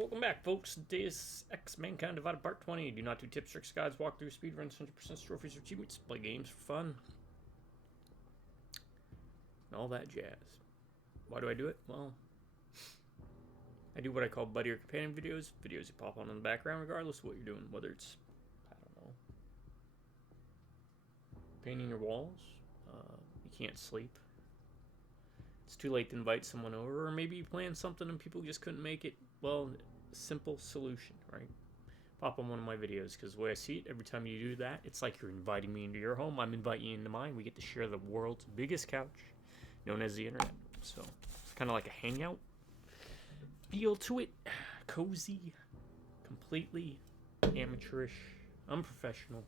Welcome back, folks. Deus Ex Mankind Divided Part 20. Do not do tips, tricks, guides, walkthroughs, speedruns, 100% trophies, or achievements. Play games for fun. And all that jazz. Why do I do it? Well, I do what I call buddy or companion videos. Videos you pop on in the background regardless of what you're doing. Whether it's, I don't know, painting your walls, you can't sleep, it's too late to invite someone over, or maybe you plan something and people just couldn't make it. Well, simple solution, right? Pop on one of my videos, because the way I see it, every time you do that, it's like you're inviting me into your home. I'm inviting you into mine. We get to share the world's biggest couch, known as the internet. So it's kind of like a hangout feel to it. Cozy, completely amateurish, unprofessional,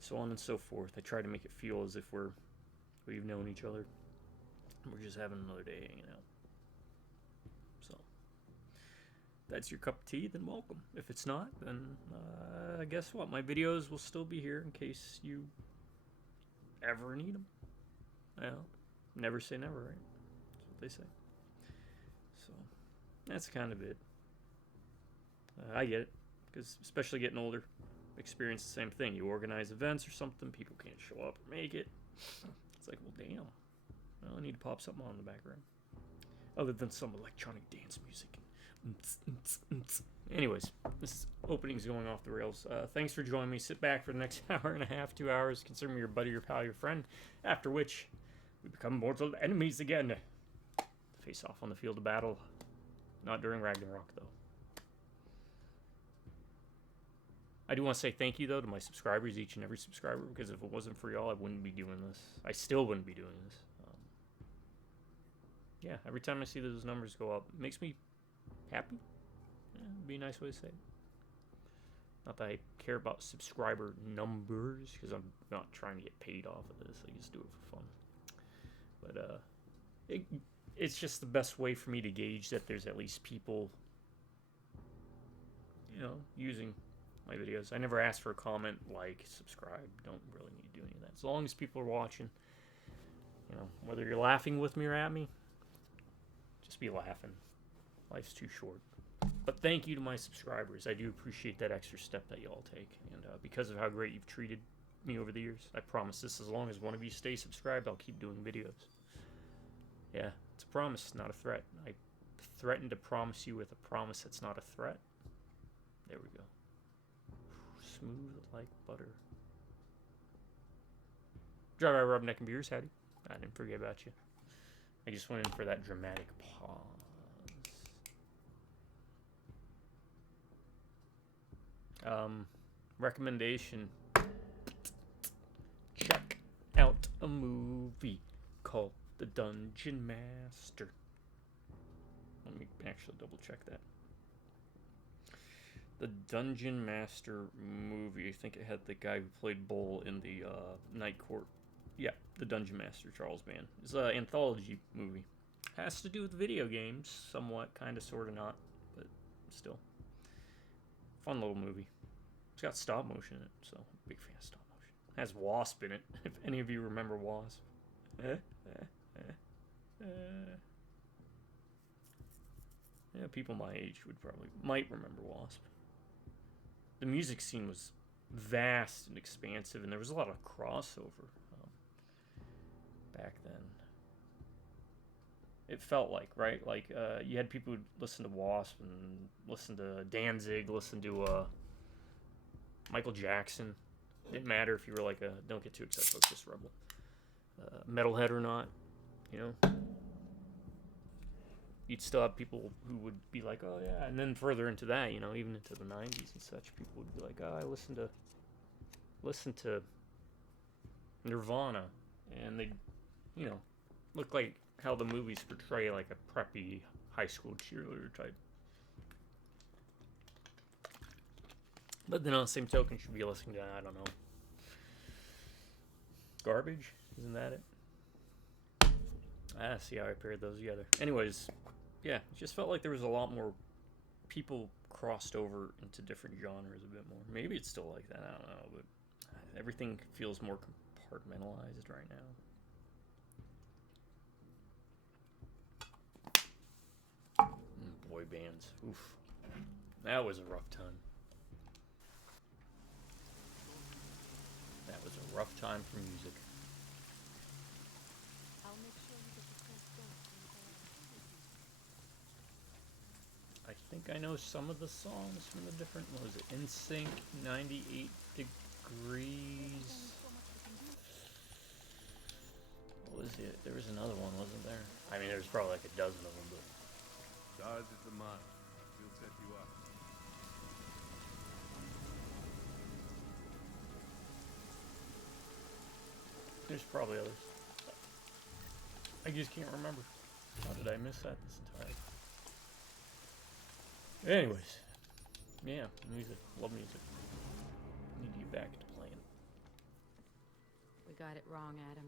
so on and so forth. I try to make it feel as if we've known each other. We're just having another day hanging out. So, if that's your cup of tea, then welcome. If it's not, then guess what? My videos will still be here in case you ever need them. Well, never say never, right? That's what they say. So, that's kind of it. I get it, because especially getting older, experience the same thing. You organize events or something, people can't show up or make it. It's like, well, damn. Well, I need to pop something on in the background. Other than some electronic dance music. Anyways, this opening's going off the rails. Thanks for joining me. Sit back for the next hour and a half, 2 hours. Consider me your buddy, your pal, your friend. After which, we become mortal enemies again. Face off on the field of battle. Not during Ragnarok, though. I do want to say thank you, though, to my subscribers, each and every subscriber, because if it wasn't for y'all, I wouldn't be doing this. I still wouldn't be doing this. Yeah, every time I see those numbers go up, it makes me happy. Yeah, it'd be a nice way to say it. Not that I care about subscriber numbers, because I'm not trying to get paid off of this. I just do it for fun. But it's just the best way for me to gauge that there's at least people, using my videos. I never ask for a comment, like, subscribe. Don't really need to do any of that. As long as people are watching, whether you're laughing with me or at me, just be laughing. Life's too short. But thank you to my subscribers. I do appreciate that extra step that y'all take. And because of how great you've treated me over the years, I promise this, as long as one of you stays subscribed, I'll keep doing videos. Yeah, it's a promise, not a threat. I threaten to promise you with a promise that's not a threat. There we go. Smooth like butter. Dry rub, neck, and beers, howdy. I didn't forget about you. I just went in for that dramatic pause. Recommendation. Check out a movie called The Dungeon Master. Let me actually double check that. The Dungeon Master movie. I think it had the guy who played Bull in the Night Court. Yeah, The Dungeon Master, Charles Band. It's an anthology movie. Has to do with video games, somewhat, kind of, sort of not, but still. Fun little movie. It's got stop motion in it, so big fan of stop motion. It has Wasp in it, if any of you remember Wasp. Yeah, people my age might remember Wasp. The music scene was vast and expansive, and there was a lot of crossover back then. It felt like, right? Like, you had people who listen to Wasp and listen to Danzig, listen to Michael Jackson. It didn't matter if you were like a, don't get too excited, folks, just rebel. Metalhead or not, You'd still have people who would be like, oh yeah, and then further into that, even into the 90s and such, people would be like, oh, I listen to Nirvana, and they, look like how the movies portray like a preppy high school cheerleader type. But then on the same token, you should be listening to, I don't know, Garbage? Isn't that it? See how I paired those together. Anyways, yeah, it just felt like there was a lot more people crossed over into different genres a bit more. Maybe it's still like that, I don't know, but everything feels more compartmentalized right now. Boy bands. Oof. That was a rough time. That was a rough time for music. I'll make sure you get the first dose when you go out. I think I know some of the songs from the different. What was it? NSYNC, 98 Degrees. What was it? There was another one, wasn't there? I mean, there's probably like a dozen of them, but. Charge at the mark. He'll set you up. There's probably others. I just can't remember. How did I miss that this entire? Anyways, yeah, music. Love music. Need to get back to playing. We got it wrong, Adam.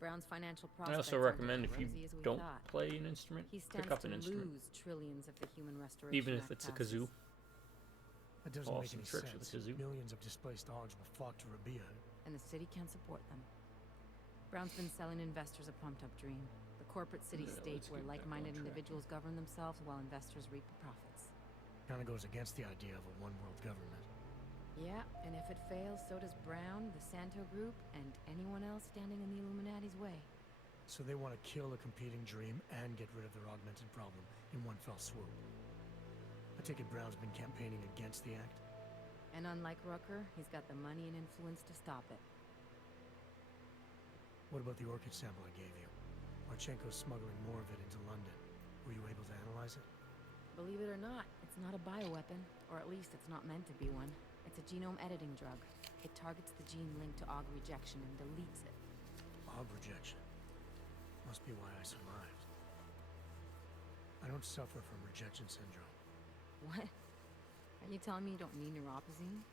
Brown's financial I prospects also recommend aren't if you as rosy as we don't thought. play an instrument, He stands pick up to an instrument, lose trillions of the Human Restoration even if Act it's a passes. kazoo. That doesn't Pull make off some any tricks with sense. a kazoo. Millions of displaced dogs will flock to Rabia. And the city can't support them. Brown's been selling investors a pumped-up dream. The corporate city-state let's where get back on like-minded track. individuals govern themselves while investors reap the profits. Kinda goes against the idea of a one-world government. Yeah, and if it fails, so does Brown, the Santo Group, and anyone else standing in the Illuminati's way. So they want to kill a competing dream and get rid of their augmented problem in one fell swoop. I take it Brown's been campaigning against the act? And unlike Rucker, he's got the money and influence to stop it. What about the orchid sample I gave you? Marchenko's smuggling more of it into London. Were you able to analyze it? Believe it or not, it's not a bioweapon, or at least it's not meant to be one. It's a genome editing drug. It targets the gene linked to AUG rejection and deletes it. AUG rejection. Must be why I survived. I don't suffer from rejection syndrome. What? Are you telling me you don't need neuropazine?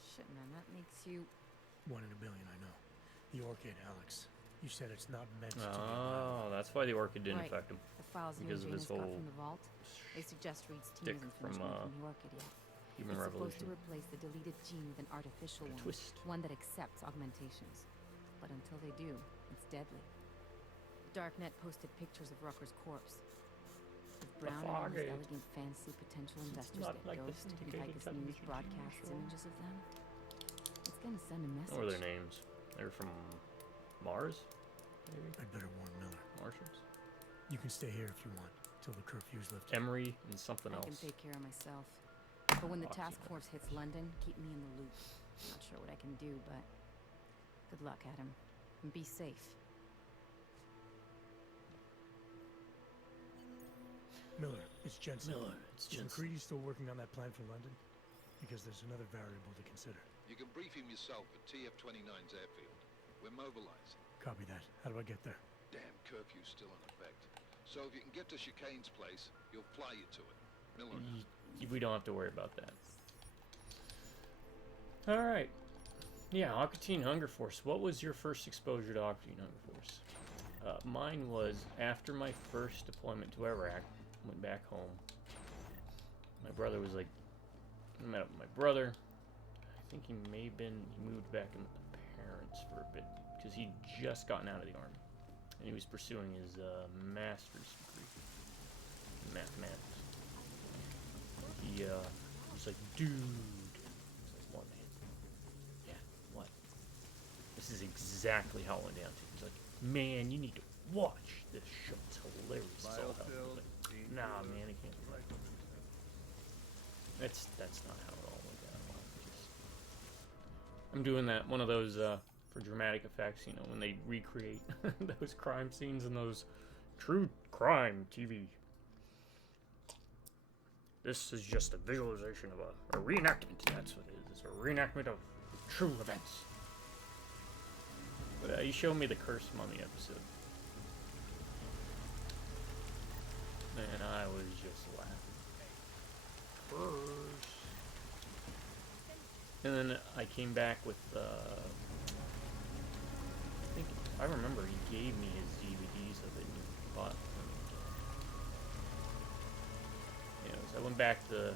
Shit, man, that makes you... 1 in a billion, I know. The orchid, Alex. You said it's not meant to be Oh, that's why the orchid didn't Right. affect him. The files you Because and of his Janus got whole from the vault, they suggest Reed's stick team isn't from, finished making the orchid yet. Human It's supposed Revolution. to replace the deleted gene with an artificial one. Twist. One that accepts augmentations. But until they do, it's deadly. Darknet posted pictures of Rucker's corpse. If Brown and his Fargate. elegant fancy potential investors not get like the dosed and syndicated Tychus News television TV broadcasts show. images of them, it's gonna send a message. What were their names? They're from Mars? Maybe? I'd better warn Miller. Martians? You can stay here if you want, till the curfew's lifted. Emery and something I else. can take care of myself. But when the Fuck task you. force hits London, keep me in the loop. Not sure what I can do, but good luck, Adam. And be safe. Miller, it's Jensen. Miller, it's Is Jensen. McCready still working on that plan for London? Because there's another variable to consider. You can brief him yourself at TF-29's airfield. We're mobilizing. Copy that. How do I get there? Damn curfew's still in effect. So if you can get to Chicane's place, he'll fly you to it. Miller. We don't have to worry about that. Alright. Yeah, Aquatine Hunger Force. What was your first exposure to Aquatine Hunger Force? Mine was after my first deployment to Iraq. Went back home. My brother was like... I met up with my brother. I think he may have been... He moved back in with the parents for a bit. Because he'd just gotten out of the army. And he was pursuing his master's degree in mathematics. He was like, dude. I was like, what, man? Yeah, what? This is exactly how it went down to. He's like, man, you need to watch this show. It's hilarious. It's all hell. I was like, nah, man, it can't be like that. That's not how it all went down. I'm doing that, one of those, for dramatic effects, you know, when they recreate those crime scenes in those true crime TV. This is just a visualization of a reenactment. That's what it is. It's a reenactment of true events. But you showed me the Cursed Mummy episode. And I was just laughing. Curse. And then I came back with, I think, I remember he gave me his DVDs of it and he bought them. Anyways, I went back to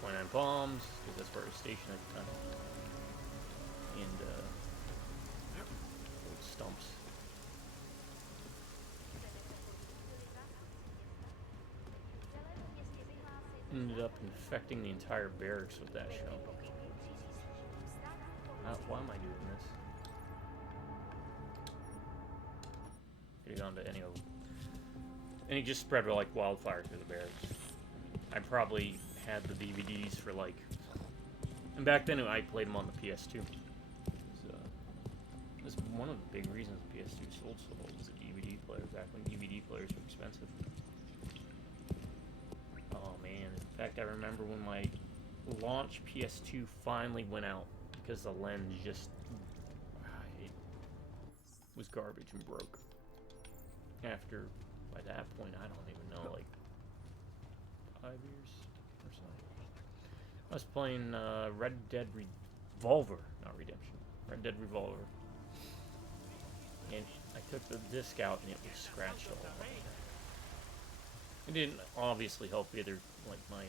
29 Palms, because that's where I was stationed at the time. And, old stumps. ended up infecting the entire barracks with that shell. Why am I doing this? Getting onto any of them. And it just spread like wildfire through the barracks. I probably had the DVDs for like... And back then I played them on the PS2. It was one of the big reasons the PS2 sold so well was the DVD player, back when DVD players were expensive. Oh man, in fact I remember when my launch PS2 finally went out because the lens just it was garbage and broke. After, by that point, I don't even know, like 5 years or so. I was playing Red Dead Revolver, not Redemption. Red Dead Revolver. And I took the disc out and it was scratched all over. It didn't obviously help either. Like my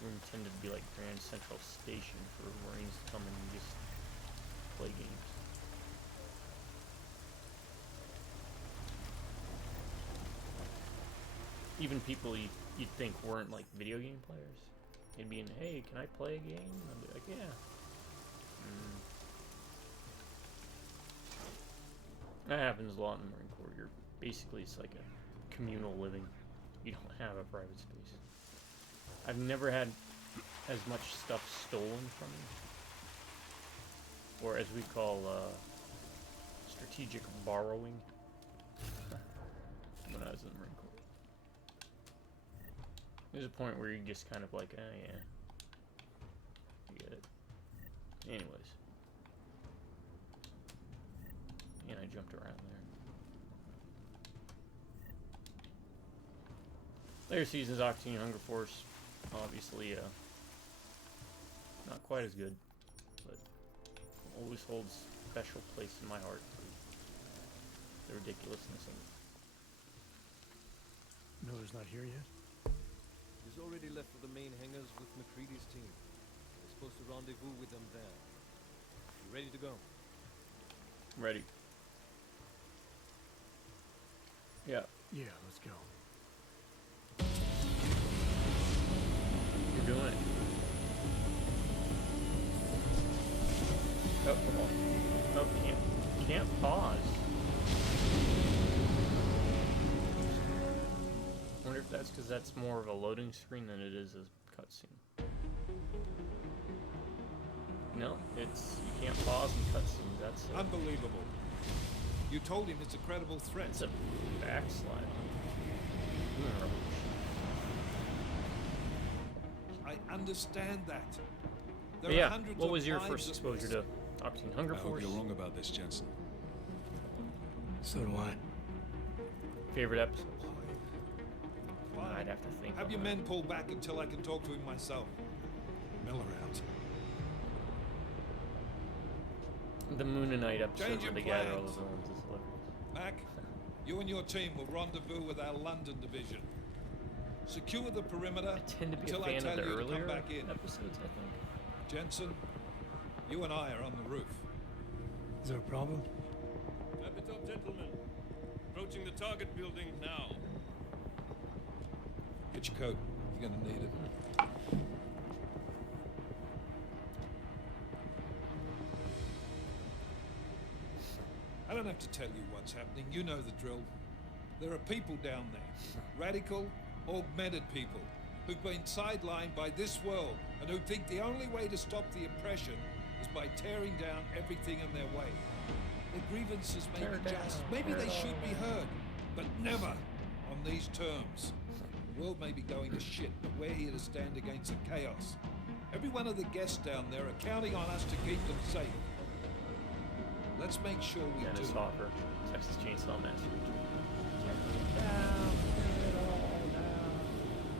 room tended to be like Grand Central Station for Marines to come and just play games. Even people you'd think weren't like video game players. They'd be in, hey, can I play a game? And I'd be like, yeah. That happens a lot in the Marine Corps. Basically, it's like a communal living. You don't have a private space. I've never had as much stuff stolen from me. Or as we call strategic borrowing. When I was in the Marine Corps. There's a point where you just kind of like, yeah. You get it. Anyways. And I jumped around there. Later seasons, Octane Hunger Force, obviously, not quite as good, but always holds a special place in my heart for the ridiculousness of it. Miller's not here yet? He's already left for the main hangars with McCready's team. We're supposed to rendezvous with them there. You ready to go? Ready. Yeah. Yeah, let's go. You're doing it. Oh, come on. Oh, can't pause. I wonder if that's because that's more of a loading screen than it is a cutscene. No, it's you can't pause in cutscenes. That's unbelievable. You told him it's a credible threat. It's a backslide. I understand that. There But yeah, are hundreds what of was your lives first at exposure risk. to Octane Hunger I hope Force? you're wrong about this, Jensen. So do I. Favorite episodes? Fine. I'd have to think. Have on your that. men pull back until I can talk to him myself. Miller out. The Moonanite episode Change where in they gather all the plans. villains is hilarious. Mac, you and your team will rendezvous with our London division. Secure the perimeter I tend to be a until I fan tell of the you to earlier come back in. episodes, I think. Jensen, you and I are on the roof. Is there a problem? Wrap it up, gentlemen. Approaching the target building now. Get your coat. You're gonna need it. I don't have to tell you what's happening. You know the drill. There are people down there. Radical, augmented people who've been sidelined by this world and who think the only way to stop the oppression is by tearing down everything in their way. Their grievances may be just, maybe they should be heard, but never on these terms. The world may be going to shit, but we're here to stand against the chaos. Every one of the guests down there are counting on us to keep them safe. Let's make sure we Dennis do. Hopper, Texas Chainsaw Massacre.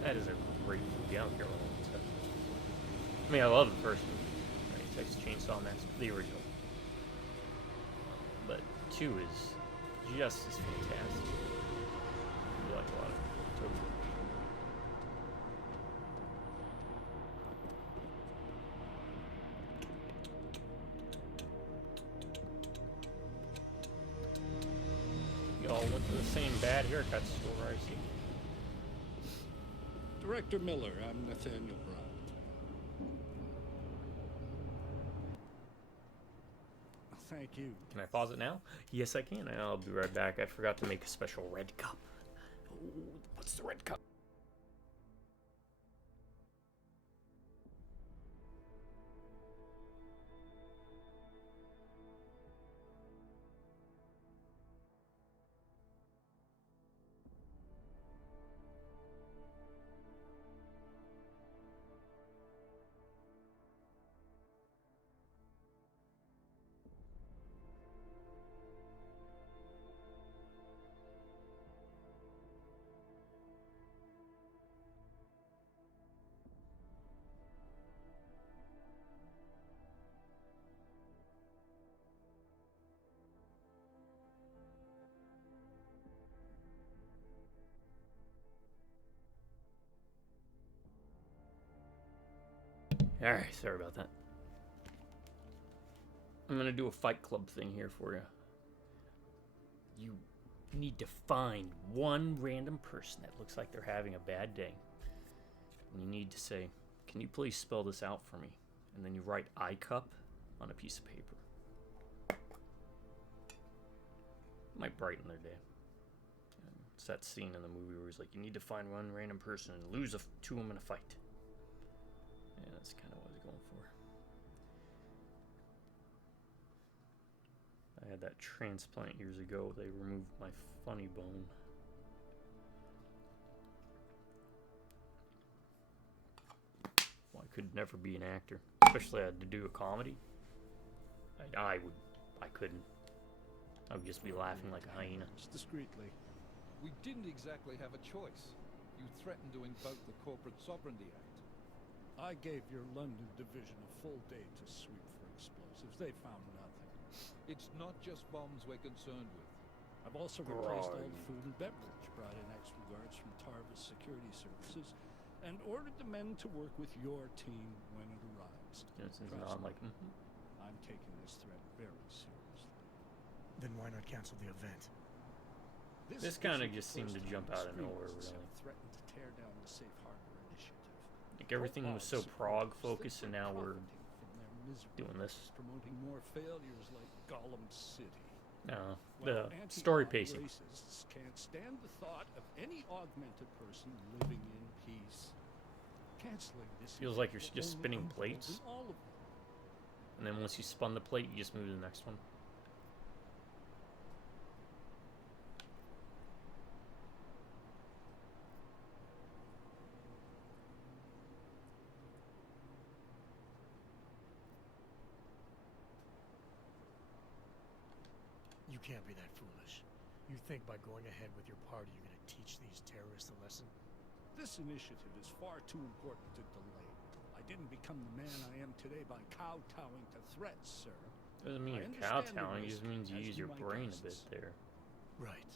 That is a great movie. I don't care what anyone says. I mean, I love the first movie, right? Texas Chainsaw Massacre, the original. But 2 is just as fantastic. I like a lot of it. Totally. You all went to the same bad haircut store, I see. Director Miller, I'm Nathaniel Brown. Thank you. Can I pause it now? Yes, I can. I'll be right back. I forgot to make a special red cup. Ooh, what's the red cup? Alright, sorry about that. I'm gonna do a Fight Club thing here for you. You need to find one random person that looks like they're having a bad day. And you need to say, can you please spell this out for me? And then you write I cup on a piece of paper. Might brighten their day. It's that scene in the movie where he's like, you need to find one random person and lose two of them in a fight. Yeah, that's kind of what I was going for. I had that transplant years ago. They removed my funny bone. Well, I could never be an actor. Especially I had to do a comedy. I couldn't. I would just be laughing like a hyena. Just discreetly. We didn't exactly have a choice. You threatened to invoke the Corporate Sovereignty Act. I gave your London division a full day to sweep for explosives. They found nothing. It's not just bombs we're concerned with. I've also replaced all the food and beverage, brought in extra guards from Tarvis Security Services, and ordered the men to work with your team when it arrives. Jensen's not like, I'm taking this threat very seriously. Then why not cancel the event? This kind of just seemed to jump out of nowhere, really. Threatened to tear down the Safe Harbor initiative. Like everything was so Prague focused, and now we're doing this. Promoting more failures like Gollum City. No, the story pacing. Racists can't stand the thought of any augmented person living in peace. Canceling this Feels like you're just spinning plates. all of them. And then once you spun the plate, you just move to the next one. You can't be that foolish. You think by going ahead with your party you're going to teach these terrorists a lesson? This initiative is far too important to delay. I didn't become the man I am today by kowtowing to threats, sir. Doesn't mean you're kowtowing, it just means you use your brain a bit there. Right.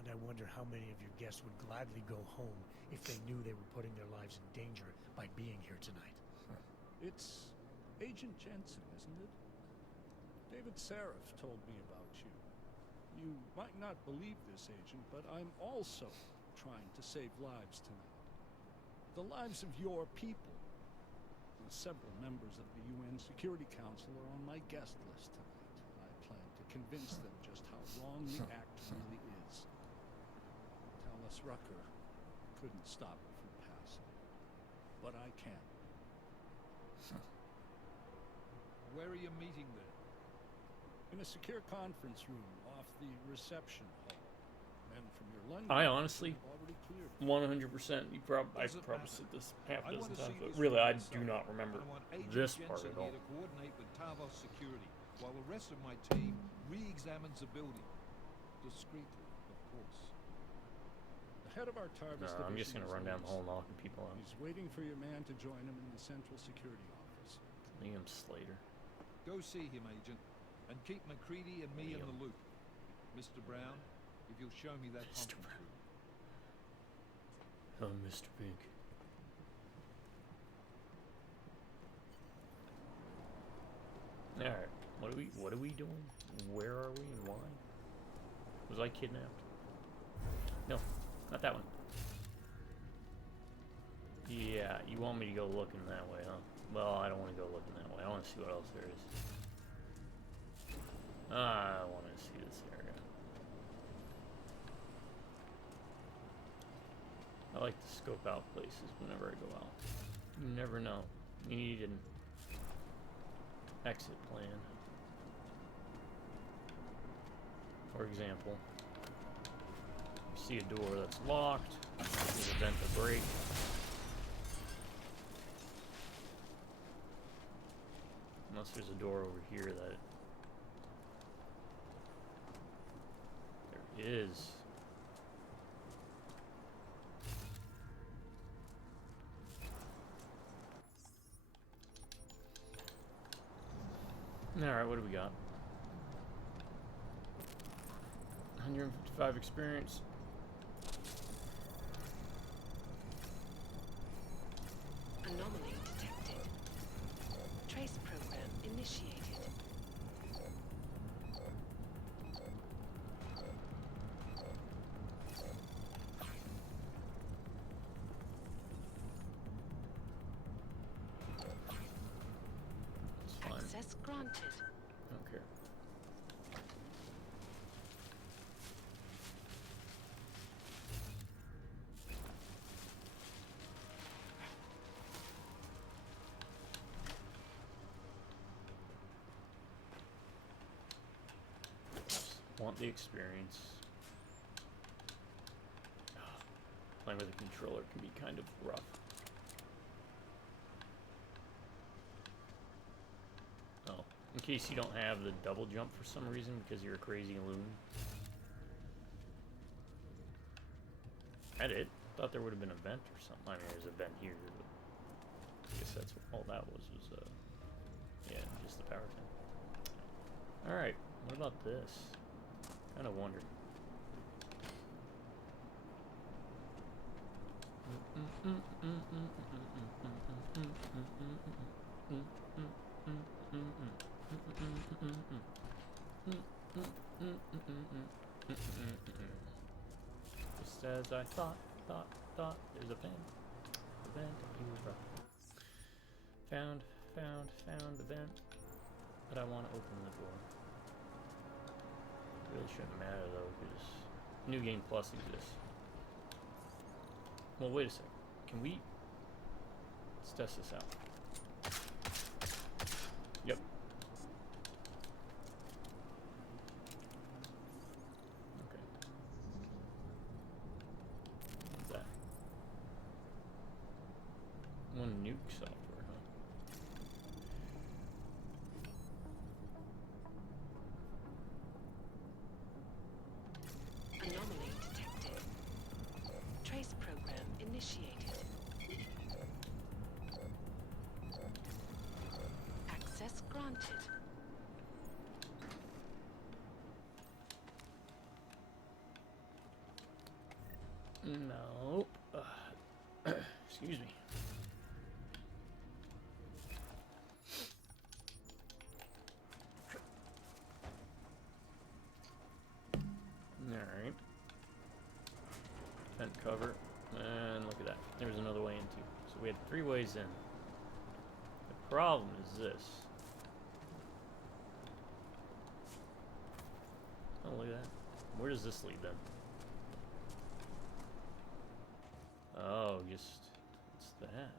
And I wonder how many of your guests would gladly go home if they knew they were putting their lives in danger by being here tonight. It's Agent Jensen, isn't it? David Seraph told me about you. You might not believe this, Agent, but I'm also trying to save lives tonight. The lives of your people. And several members of the UN Security Council are on my guest list tonight. I plan to convince them just how wrong the act really is. Talos Rucker couldn't stop it from passing. But I can. Where are you meeting then? In a secure conference room off the reception hall. Men from your London I honestly, have already cleared. 100%. I probably said this half a dozen times, but really, I do not remember this part at all. To coordinate with Tarvos Security, while the rest of my team re-examines the building, discreetly, of course. The head of our Tarvis division I'm just gonna run down the hall knocking people out. He's waiting for your man to join him in the central security office. Liam Slater. Go see him, Agent, and keep McCready and me in the loop. Mr. Brown, if you'll show me that Mr. conference Brown. Oh, Mr. Big. Alright, what are we doing? Where are we and why? Was I kidnapped? No, not that one. want me to go looking that way, huh? Well, I don't want to go looking that way. I want to see what else there is. I want to see this area. I like to scope out places whenever I go out. You never know. You need an exit plan. For example, you see a door that's locked. There's a vent to break. Unless there's a door over here that... There is. Alright, what do we got? 155 experience. Anomaly detected. Trace program initiated. It's fine. Access granted. I don't care. Want the experience. Playing with a controller can be kind of rough. Oh, in case you don't have the double jump for some reason because you're a crazy loon. That it? Thought there would have been a vent or something. I mean, there's a vent here, but I guess that's what all that was yeah, just the power thing. Alright, what about this? Kind of wondered. Just as I thought, there's a vent. A vent, found the vent. But I want to open the door. Really shouldn't matter though, because New Game Plus exists. Well, wait a second. Can we... Let's test this out. Yep. Okay. What's that? One nuke software, huh? Anomaly detected. Trace program initiated. Access granted. Nope. Excuse me. Alright. Vent cover. And look at that. There's another way in too. So we had 3 ways in. The problem is this. Oh, look at that. Where does this lead then? Oh, just... What's that?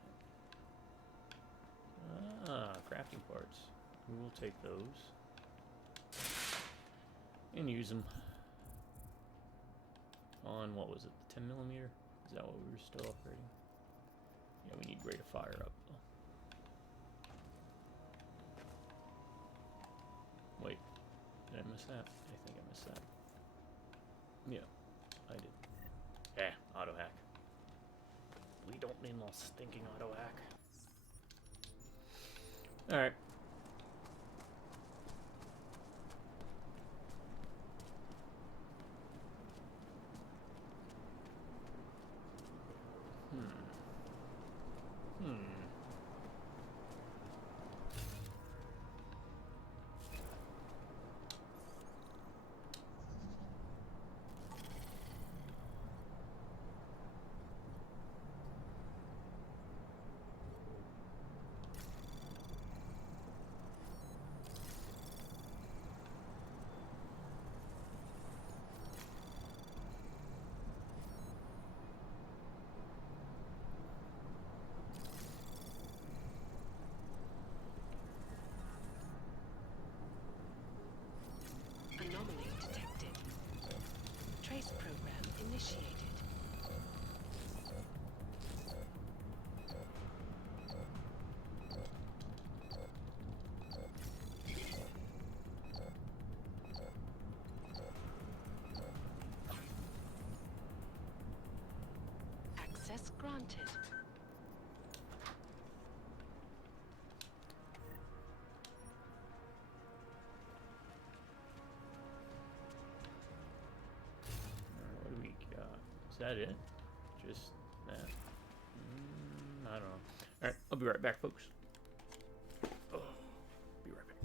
Ah, crafting parts. We will take those. And use them. On, what was it, the 10mm? Is that what we were still upgrading? Yeah, we need rate of fire up, though. Wait, did I miss that? I think I missed that. Yeah, I did. Yeah, auto hack. We don't need no stinking auto hack. Alright. Access granted. What do we got? Is that it? Just that? I don't know. Alright, I'll be right back, folks. Oh, be right back.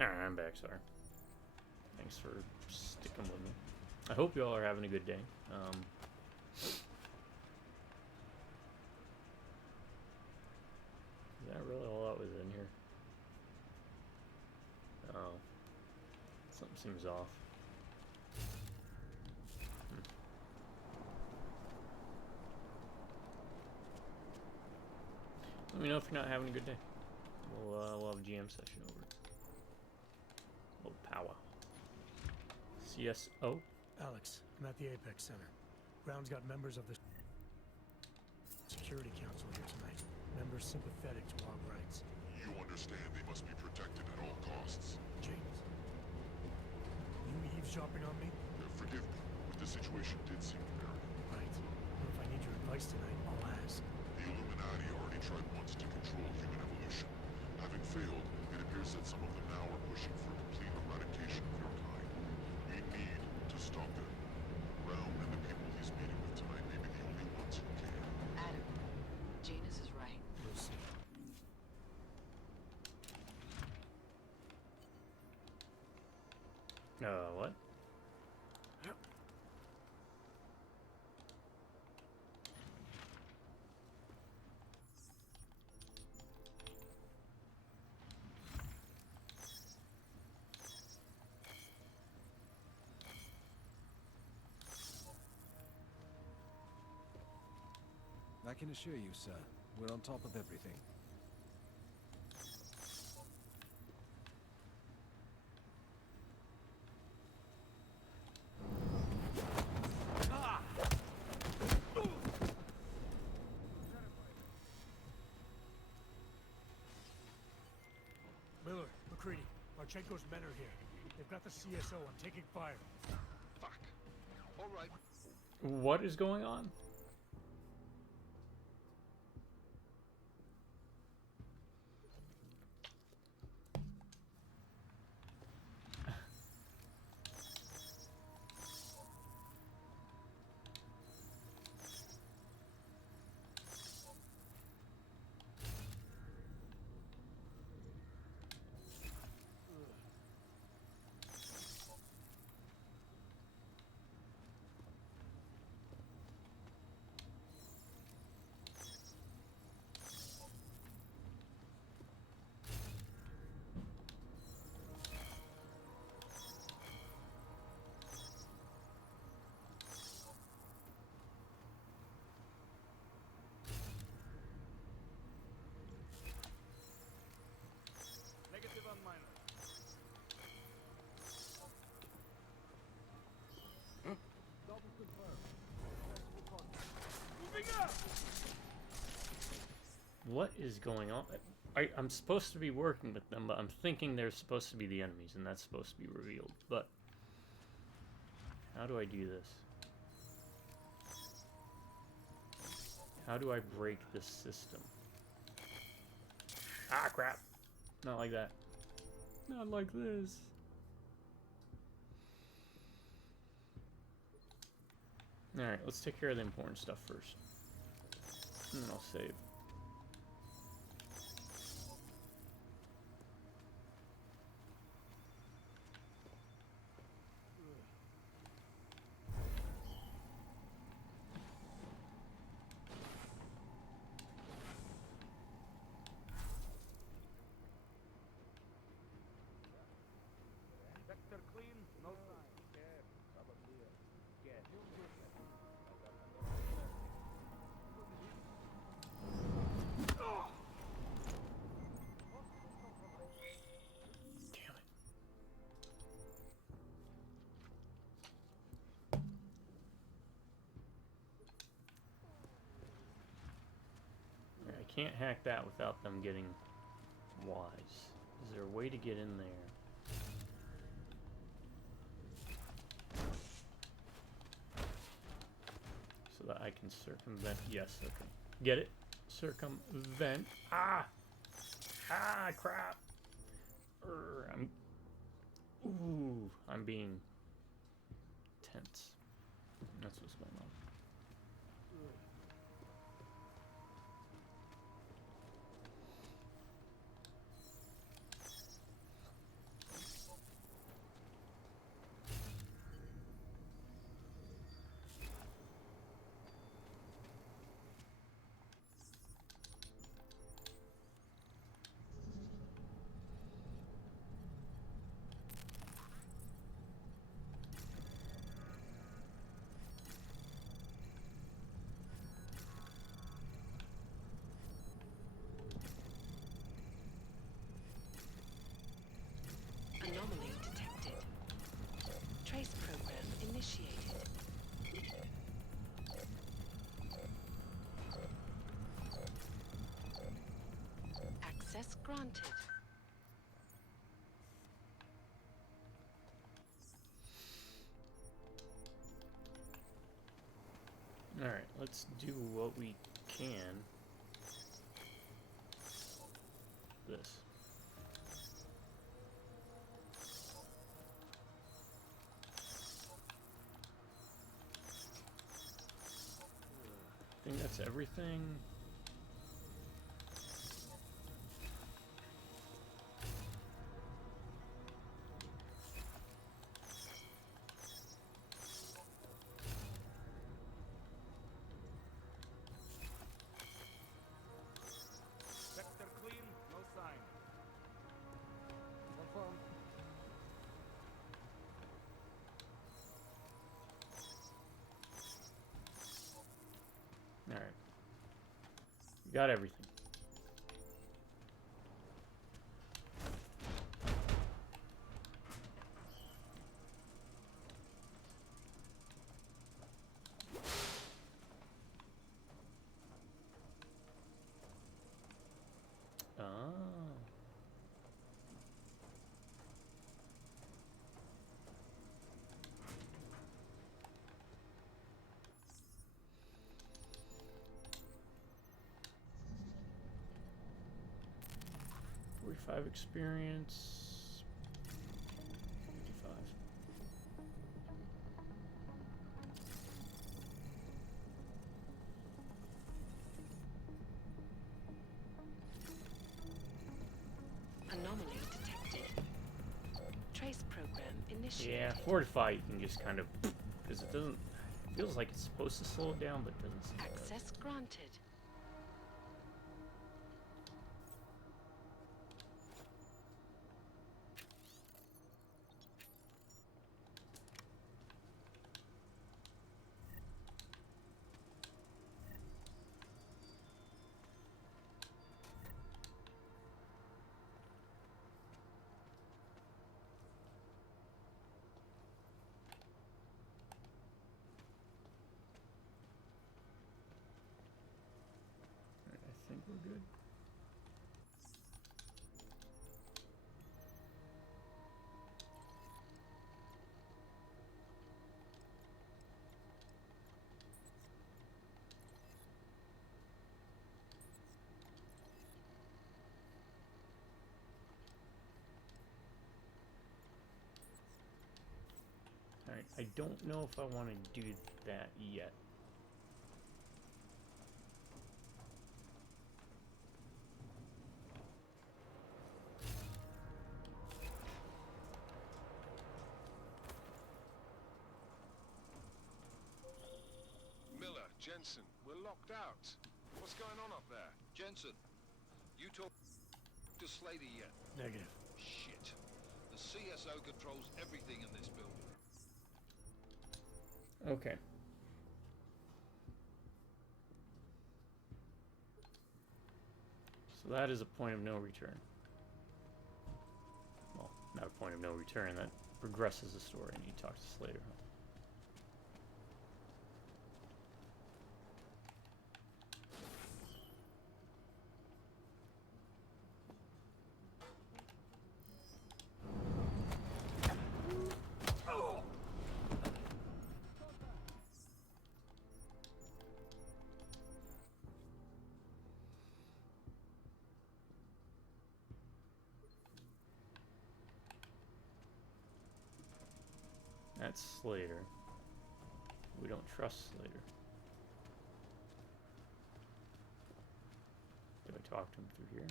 Alright, I'm back, sorry. Thanks for sticking with me. I hope you all are having a good day. Is that really all that was in here? Oh. Something seems off. Let me know if you're not having a good day. We'll have a GM session over. Oh, power. CSO? Alex, I'm at the Apex Center. Brown's got members of the Security Council here tonight. Members sympathetic to our rights. You understand they must be protected at all costs. James, you eavesdropping on me? Forgive me, but the situation did seem imperative. Right. Well, if I need your advice tonight, I'll ask. The Illuminati already tried once to control human evolution. Having failed, it appears that some of them now are pushing for complete eradication of your kind. We need to stop them. Brown and the people he's meeting with tonight may be the only ones who can. Adam, Janus is right. We'll see. What? I can assure you, sir, we're on top of everything. Miller, McCready, Marchenko's men are here. They've got the CSO. I'm taking fire. Fuck. All right. What is going on? is going on? I'm supposed to be working with them, but I'm thinking they're supposed to be the enemies, and that's supposed to be revealed. But how do I do this? How do I break this system? Ah, crap. Not like that. Not like this. Alright, let's take care of the important stuff first. And then I'll save. Sector clean, no sign. Probably Damn it. I can't hack that without them getting wise. Is there a way to get in there? So that I can circumvent. Yes, okay. Get it? Circumvent. Ah! Ah, crap! I'm being tense. That's what's going on. Anomaly detected. Trace program initiated. Access granted. Alright, let's do what we can. This. I think that's everything. sector clean, no sign. Confirm. Alright. Got everything. Oh. 45 experience. 55. Anomaly detected. Trace program initiated. Yeah, fortify you can just kind of, because it doesn't, feels like it's supposed to slow it down, but it doesn't seem to. Access granted. Alright, I think we're good. I don't know if I want to do that yet. Miller, Jensen, we're locked out. What's going on up there? Jensen, you talk to Slater yet? Negative. Shit. The CSO controls everything in this building. Okay. So that is a point of no return. Well, not a point of no return. That progresses the story, and you talk to Slater. That's Slater. We don't trust Slater. Do I talk to him through here?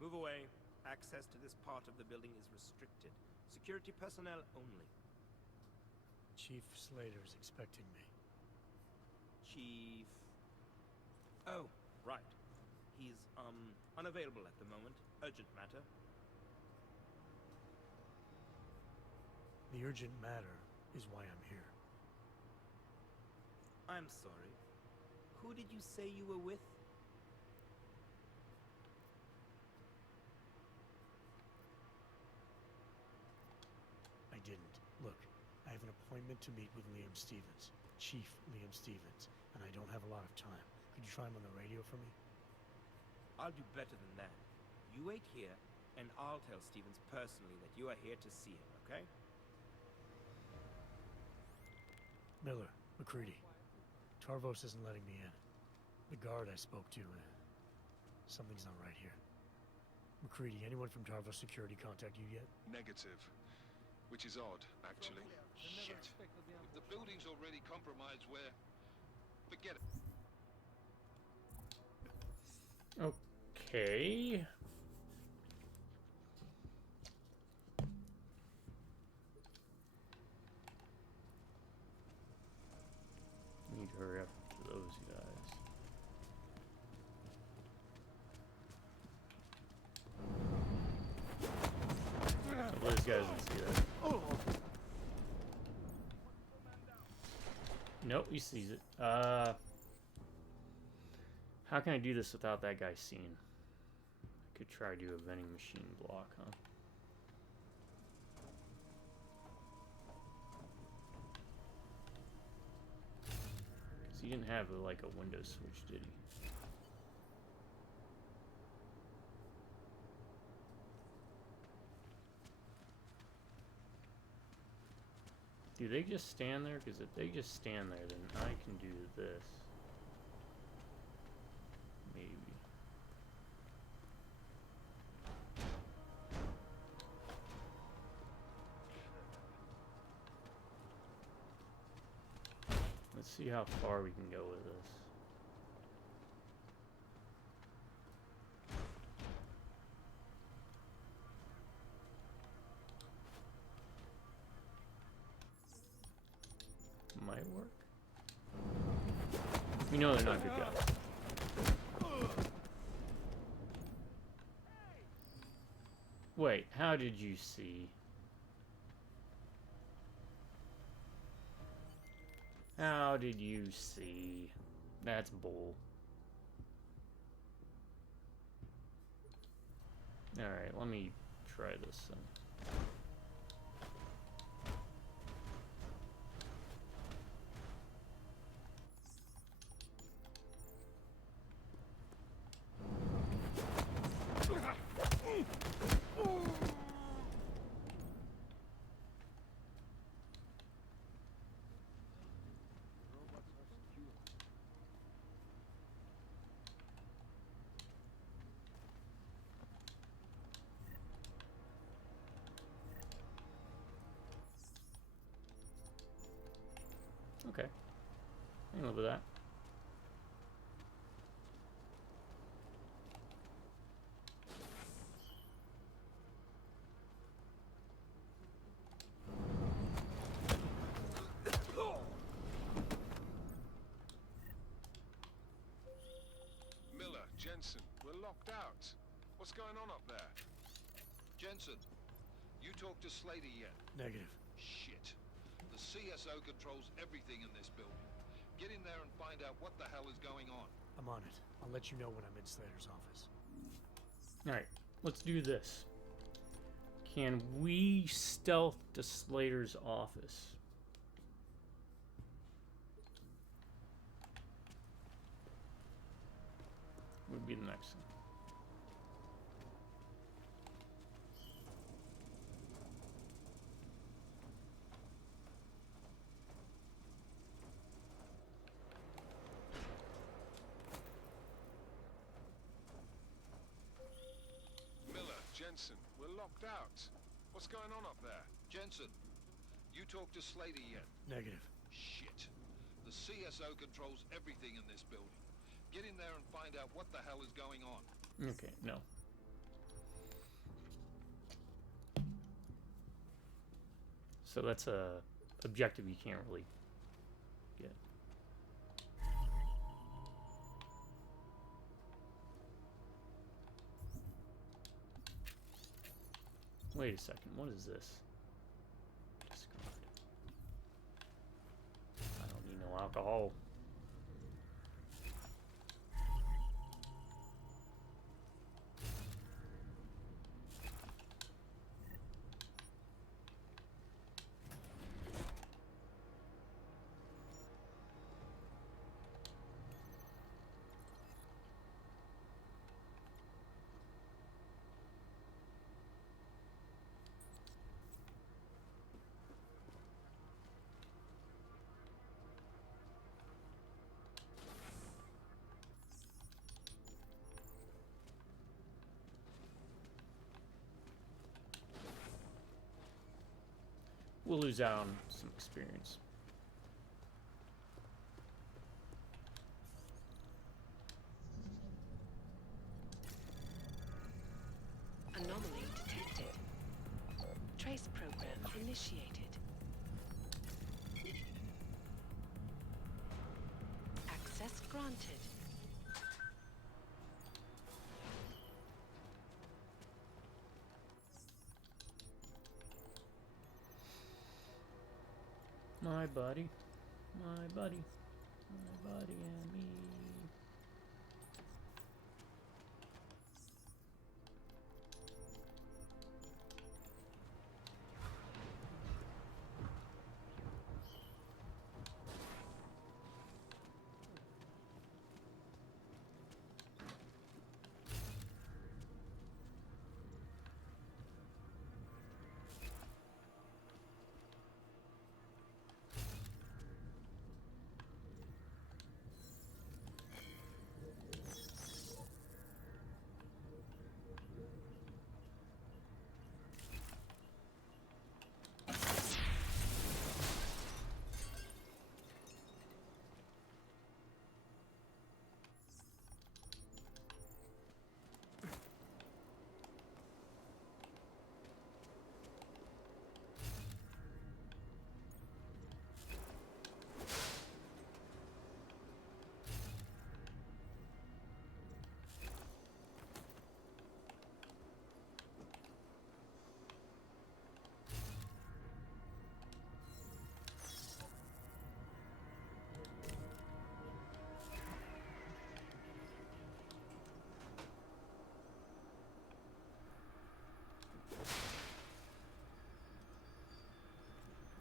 Move away. Access to this part of the building is restricted. Security personnel only. Chief Slater's expecting me. Chief... Oh, right. He's, unavailable at the moment. Urgent matter. The urgent matter is why I'm here. I'm sorry. Who did you say you were with? I didn't. Look, I have an appointment to meet with Liam Stevens. Chief Liam Stevens. And I don't have a lot of time. Could you try him on the radio for me? I'll do better than that. You wait here, and I'll tell Stevens personally that you are here to see him, okay? Miller, McCready. Tarvos isn't letting me in. The guard I spoke to, something's not right here. McCready, anyone from Tarvos Security contact you yet? Negative. Which is odd, actually. Shit. If the building's already compromised, forget it. Okay. Need to hurry up for those guys. Those guys didn't see that. Nope, he sees it. How can I do this without that guy seeing? I could try to do a vending machine block, huh? Because he didn't have like a window switch, did he? Do they just stand there? Because if they just stand there, then I can do this. Maybe. Let's see how far we can go with this. Might work. We know they're not good guys. Wait, how did you see? How did you see? That's bull. Alright, let me try this then. live with that. Miller, Jensen, we're locked out. What's going on up there? Jensen, you talked to Slater yet? Negative. Shit. The CSO controls everything in this building. Get in there and find out what the hell is going on. I'm on it. I'll let you know when I'm in Slater's office. Alright, let's do this. Can we stealth to Slater's office? Would be the next thing. Miller, Jensen, we're locked out. What's going on up there? Jensen, you talked to Slater yet? Negative. Shit. The CSO controls everything in this building. Get in there and find out what the hell is going on. Okay, no. So that's a objective you can't really get. Wait a second, what is this? Discard. I don't need no alcohol. We'll lose out on some experience. Anomaly detected. Trace program initiated. Access granted. My buddy, my buddy, my buddy and me.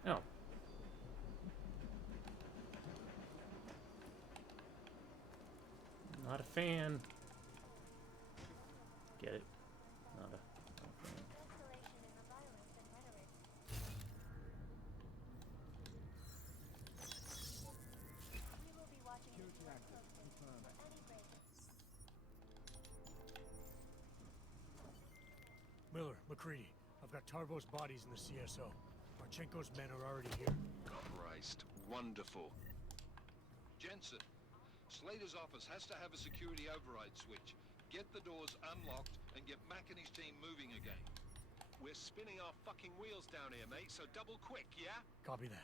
Oh. Not a fan. Get it? Not a fan. Miller, McCready, I've got Tarvo's bodies in the CSO. Marchenko's men are already here. Christ, wonderful. Jensen, Slater's office has to have a security override switch. Get the doors unlocked and get Mac and his team moving again. We're spinning our fucking wheels down here, mate, so double quick, yeah? Copy that.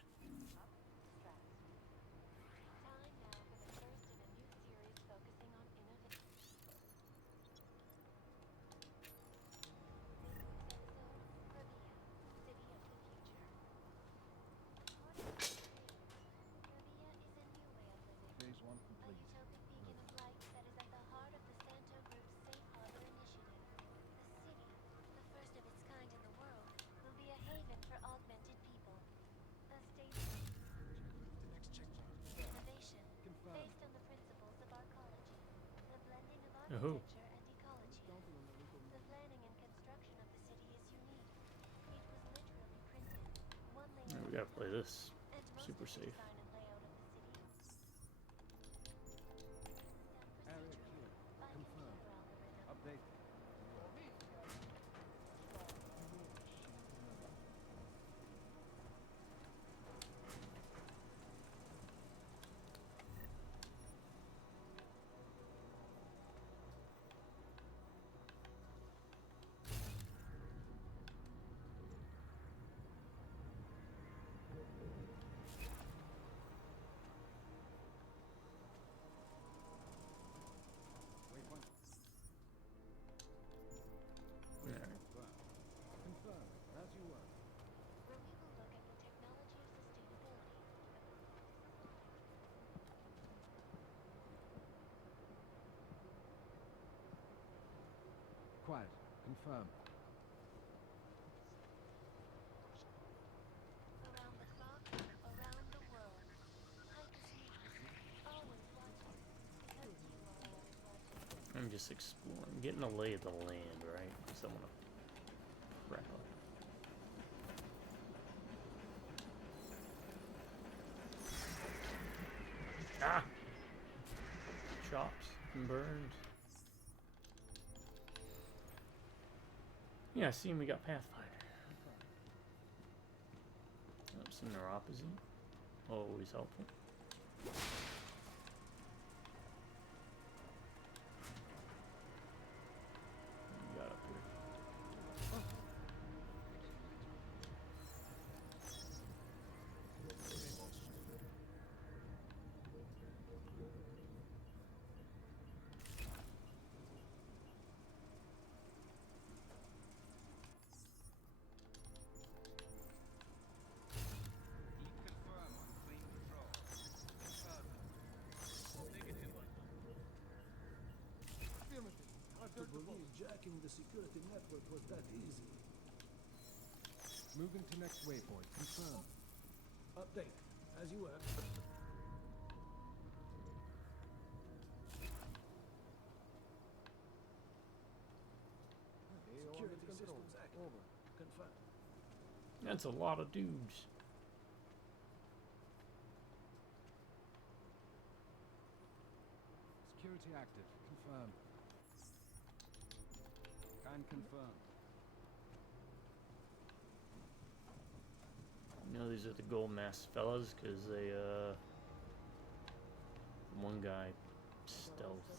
Phase 1 complete. Oh, we gotta play this super safe. Area clear. Confirmed. Update. Waypoint. Alright. Confirmed. As you were. Quiet. Confirm. I'm just exploring, getting a lay of the land, right? So I'm gonna wrap up. Ah! Chops and burns. Yeah, I see we got Pathfinder. Oh, some neuropathy. Always helpful. What we got up here? To believe jacking the security network was that easy. Moving to next waypoint. Confirm. Update. As you were. Security systems active. Over. Confirmed. That's a lot of dudes. Security active. Confirm. Can confirm. You know these are the gold mask fellas because they one guy stealthed.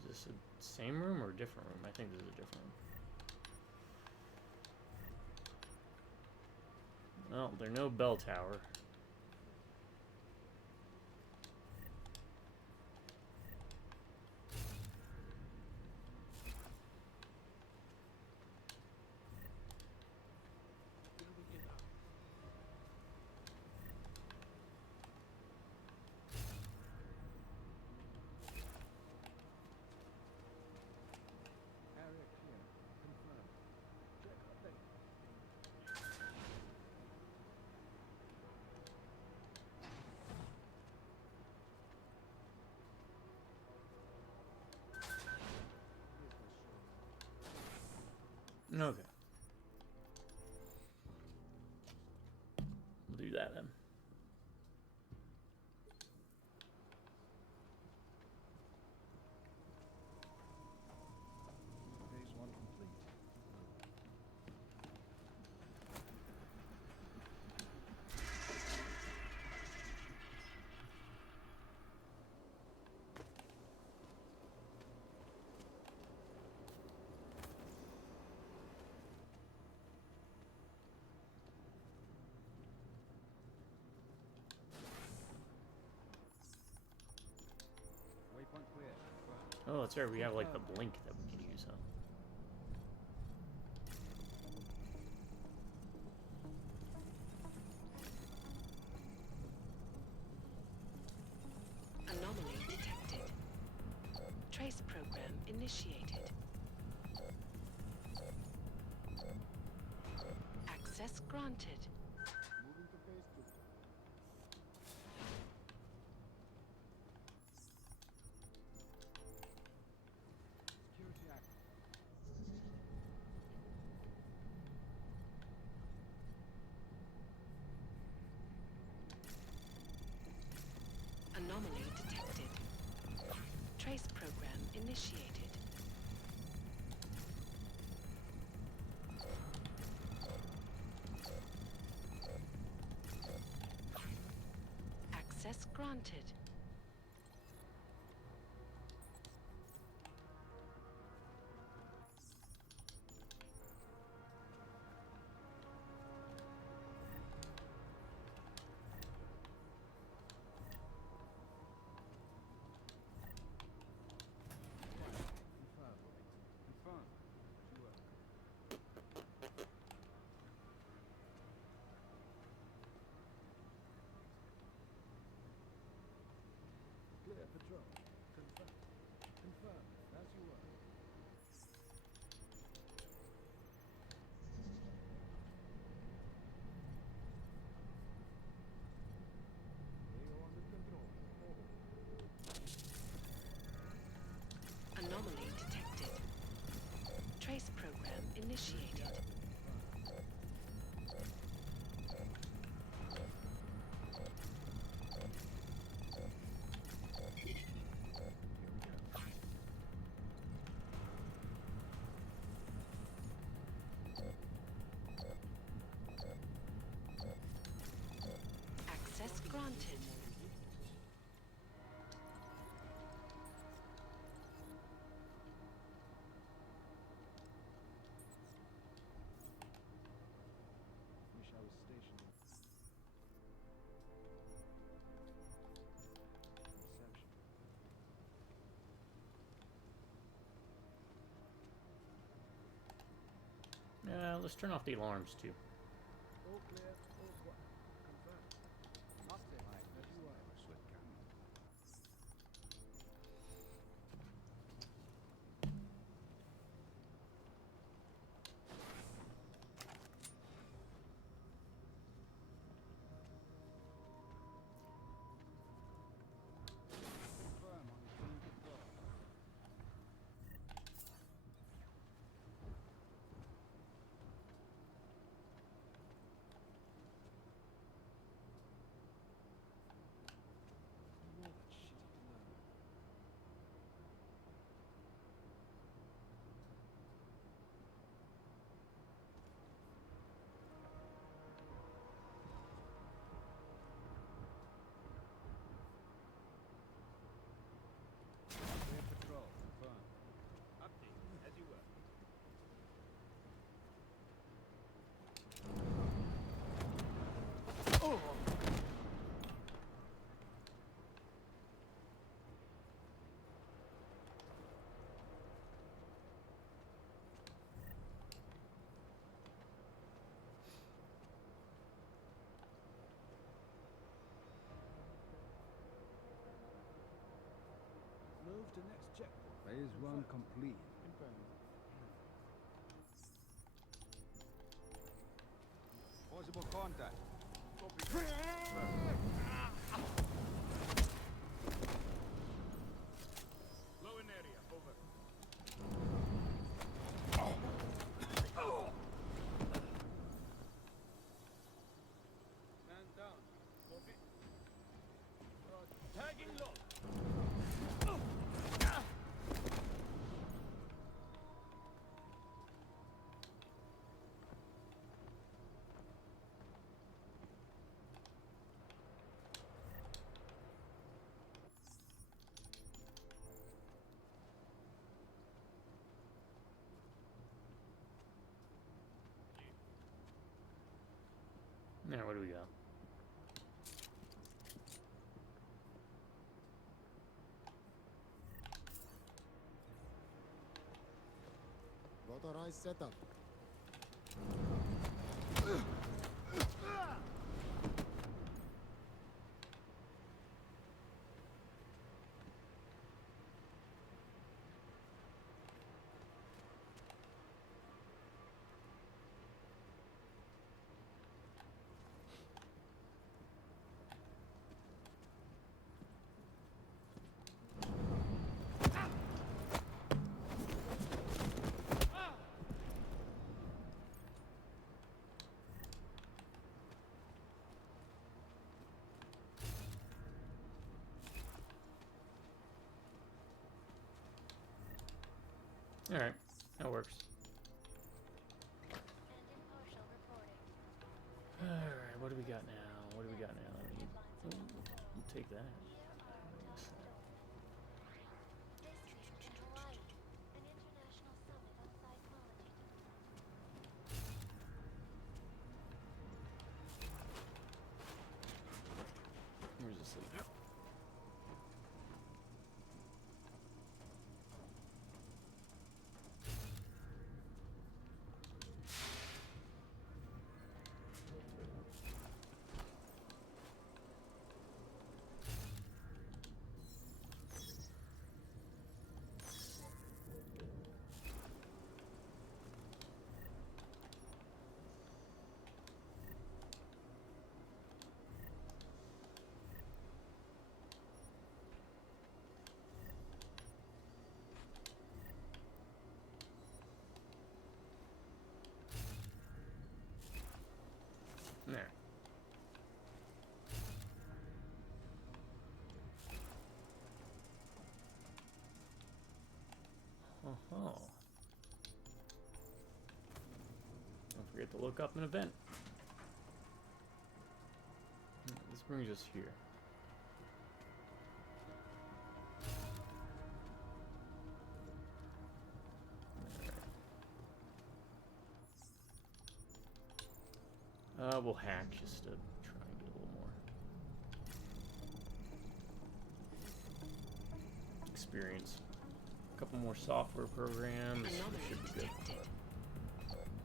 Is this a same room or a different room? I think this is a different room. Well, there's no bell tower. Area clear. Confirm. Check update. Okay. We'll do that then. Phase 1 complete. Oh, that's right. We have like the blink that we can use, huh? Anomaly detected. Trace program initiated. Access granted. Moving to phase 2. Security active. Anomaly detected. Trace program initiated. Access granted. Confirm. Confirm. You are. Clear patrol. Confirm. Confirm. As you were. They are under control. Over. Anomaly detected. Trace program initiated. Access granted. Wish I was stationed. Perception. Let's turn off the alarms too. All clear. All quiet. Confirm. Master, as you are. Confirm on team control. Ignore that shitty commander. Clear patrol. Confirm. Update, as you were. Move to next checkpoint. Phase 1 complete. Confirm. Possible contact. Low in area, over. Man down. Copy. Tagging low. Now, what do we got? Authorized setup. Alright, that works. Alright, what do we got now? What do we got now? We'll take that. Where's this lead? There. Oh. Don't forget to look up an event. This brings us here. We'll hack just to try and get a little more experience. A couple more software programs. Should be good.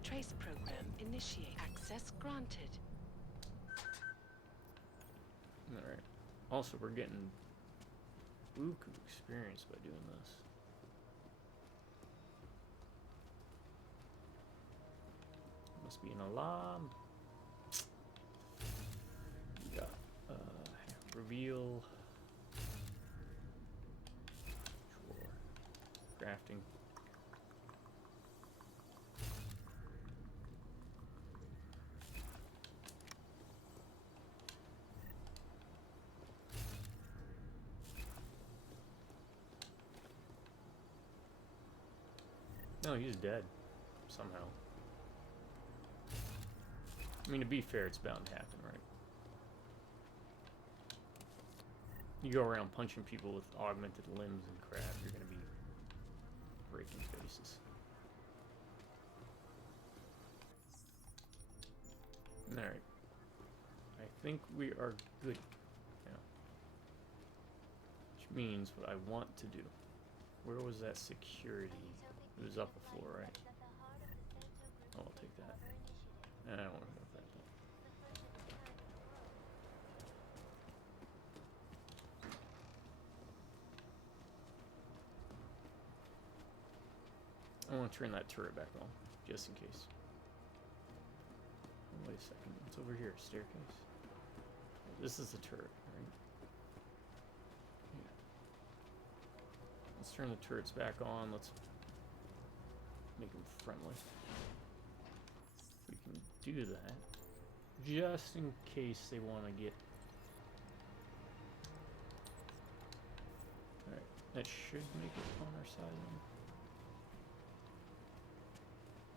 Trace program initiate. Access granted. Alright. Also, we're getting buku experience by doing this. Must be an alarm. We got reveal. Sure. Crafting. No, he's dead. Somehow. I mean, to be fair, it's bound to happen, right? You go around punching people with augmented limbs and crap, you're gonna be breaking faces. Alright. I think we are good now. Which means what I want to do. Where was that security? It was up a floor, right? Oh, I'll take that. I don't want to move that though. I want to turn that turret back on, just in case. Oh, wait a second. What's over here? Staircase? This is the turret, right? Yeah. Let's turn the turrets back on. Let's make them friendly. We can do that. Just in case they want to get... Alright, that should make it on our side then.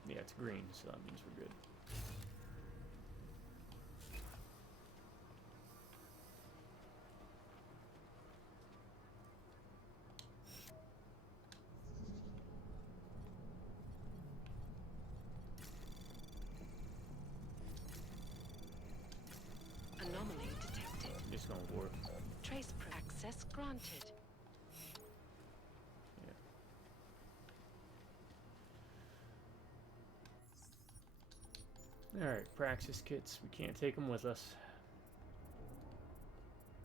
Yeah, it's green, so that means we're good. Anomaly detected. Just gonna warp. Trace access granted. Yeah. Alright, praxis kits. We can't take them with us.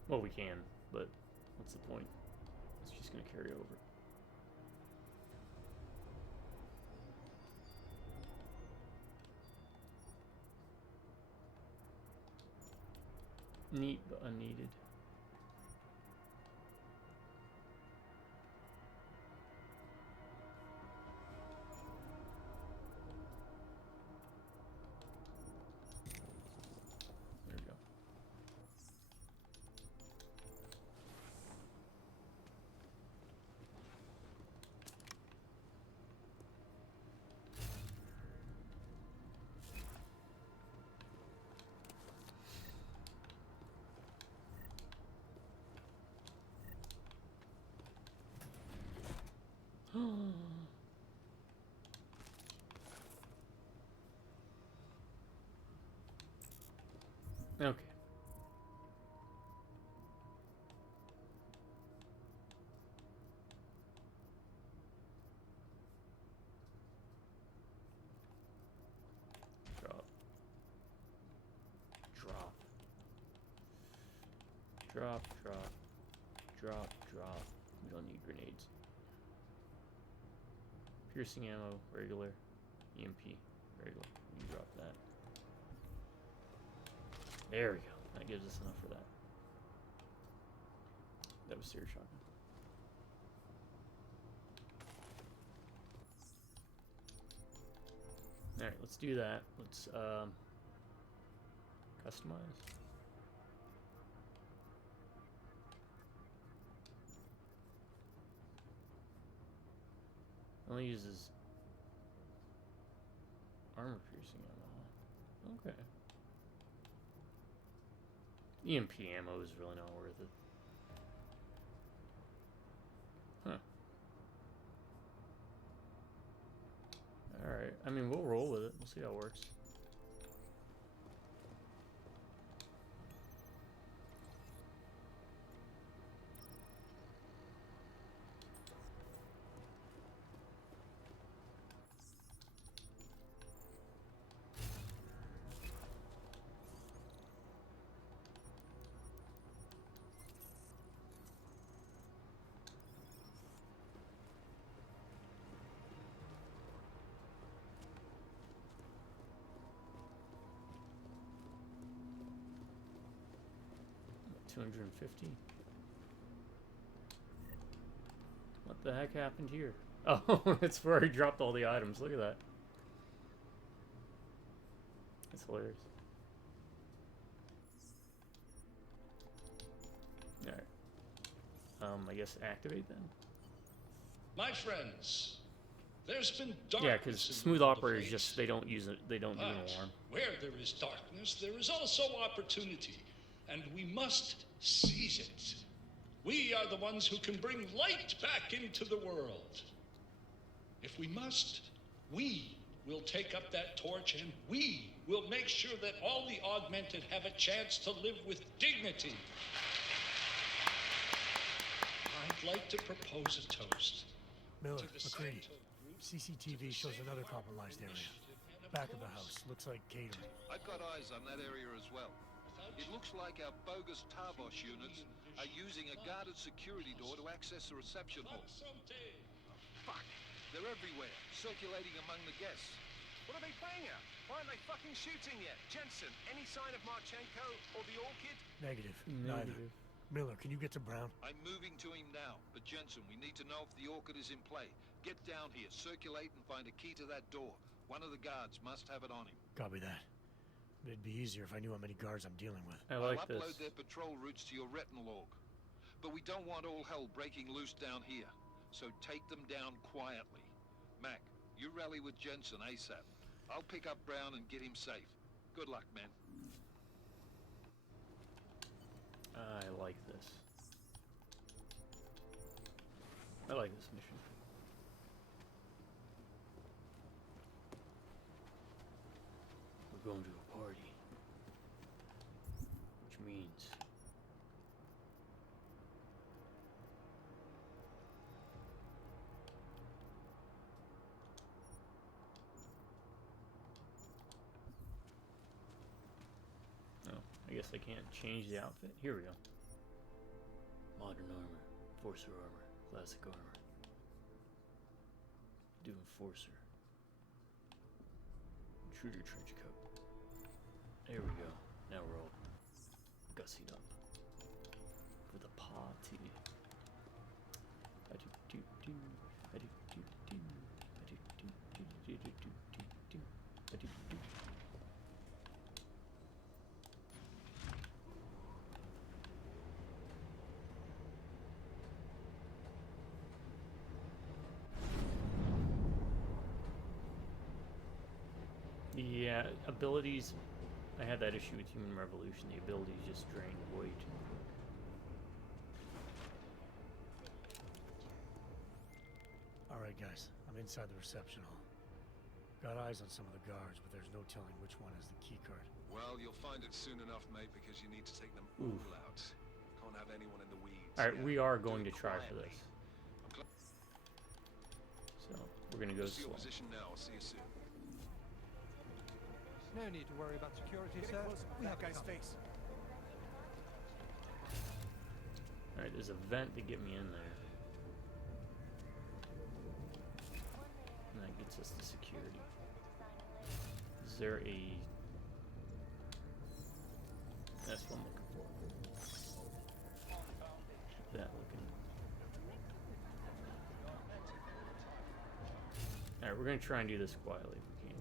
Well, we can, but what's the point? It's just going to carry over. Neat, but unneeded. There we go. Okay. Drop. Drop. Drop, drop. Drop, drop. We don't need grenades. Piercing ammo, regular. EMP, regular. You drop that. There we go. That gives us enough for that. That was serious shotgun. Alright, let's do that. Let's customize. Only uses armor piercing ammo. Okay. EMP ammo is really not worth it. Huh. Alright. I mean, we'll roll with it. We'll see how it works. $250. What the heck happened here? Oh, it's where he dropped all the items. Look at that. That's hilarious. Alright. I guess activate then? My friends, there's been darkness. Yeah, because smooth operators just, they don't use it, they don't do an alarm. Where there is darkness, there is also opportunity, and we must seize it. We are the ones who can bring light back into the world. If we must, we will take up that torch, and we will make sure that all the augmented have a chance to live with dignity. I'd like to propose a toast. Miller, McCready. CCTV shows another compromised area. Back of the house. Looks like catering. I've got eyes on that area as well. It looks like our bogus Tarbosh units are using a guarded security door to access the reception hall. Oh, fuck! They're everywhere, circulating among the guests. What are they playing at? Why aren't they fucking shooting yet? Jensen, any sign of Marchenko or the Orchid? Negative. Neither. Miller, can you get to Brown? I'm moving to him now, but Jensen, we need to know if the Orchid is in play. Get down here, circulate, and find a key to that door. One of the guards must have it on him. Copy that. It'd be easier if I knew how many guards I'm dealing with. I like I'll upload this. their patrol routes to your retinal org. But we don't want all hell breaking loose down here. So take them down quietly. Mac, you rally with Jensen ASAP. I'll pick up Brown and get him safe. Good luck, man. I like this. I like this mission. We're going to a party. Which means... I guess I can't change the outfit. Here we go. Modern armor, Enforcer armor, classic armor. Do Enforcer. Intruder trench coat. There we go. Now we're all gussied up for the party. Yeah, abilities. I had that issue with Human Revolution. The abilities just drained way too quick. Alright, guys. I'm inside the reception hall. Got eyes on some of the guards, but there's no telling which one has the key card. Well, you'll find it soon enough, mate, because you need to take them all out. Can't have anyone in the weeds. Alright, we are going to try for this. So, we're going to go slow. Your position now. I'll see you soon. No need to worry about security, sir. We have guy's face. Alright, there's a vent to get me in there. And that gets us to security. Is there a... That's what I'm looking for. Keep that looking. Alright, we're going to try and do this quietly if we can.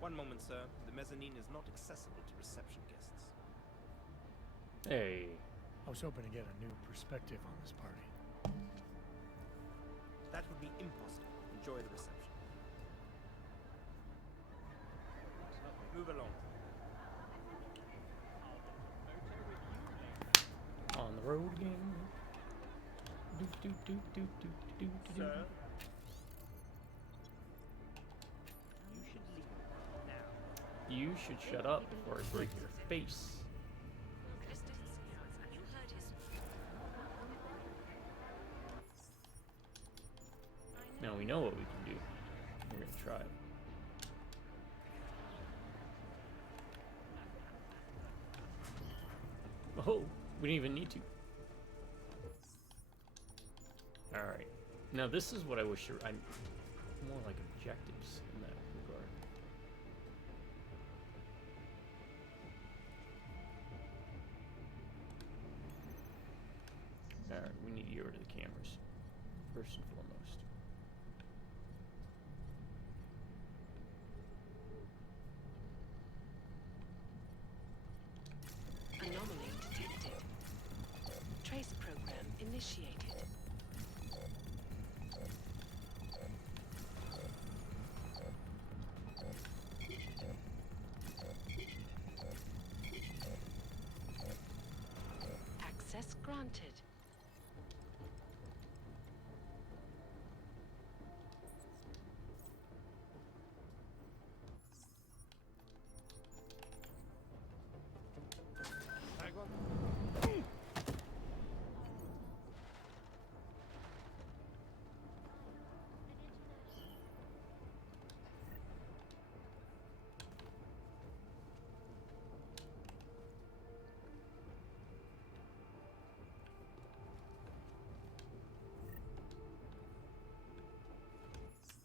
One moment, sir. The mezzanine is not accessible to reception guests. Hey. I was hoping to get a new perspective on this party. That would be impossible. Enjoy the reception. Move along. On the road again. Sir? You should leave now. You should shut up before I break your face. Now we know what we can do. We're gonna try it. Oh, we didn't even need to. Alright. Now this is what I wish I more like objectives in that regard. Alright, we need to get rid of the cameras. First and foremost. Anomaly detected. Trace program initiated. Access granted.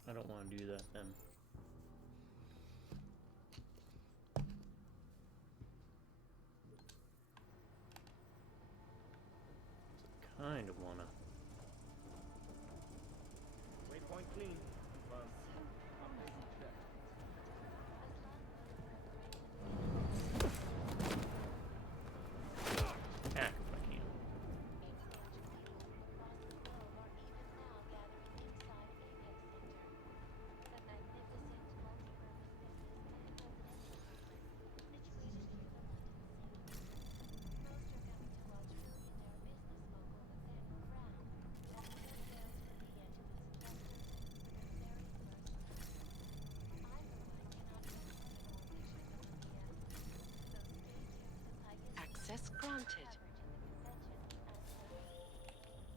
I don't want to do that then. Kind of wanna. Waypoint clean. Confirmed. Hack if I can. Access granted.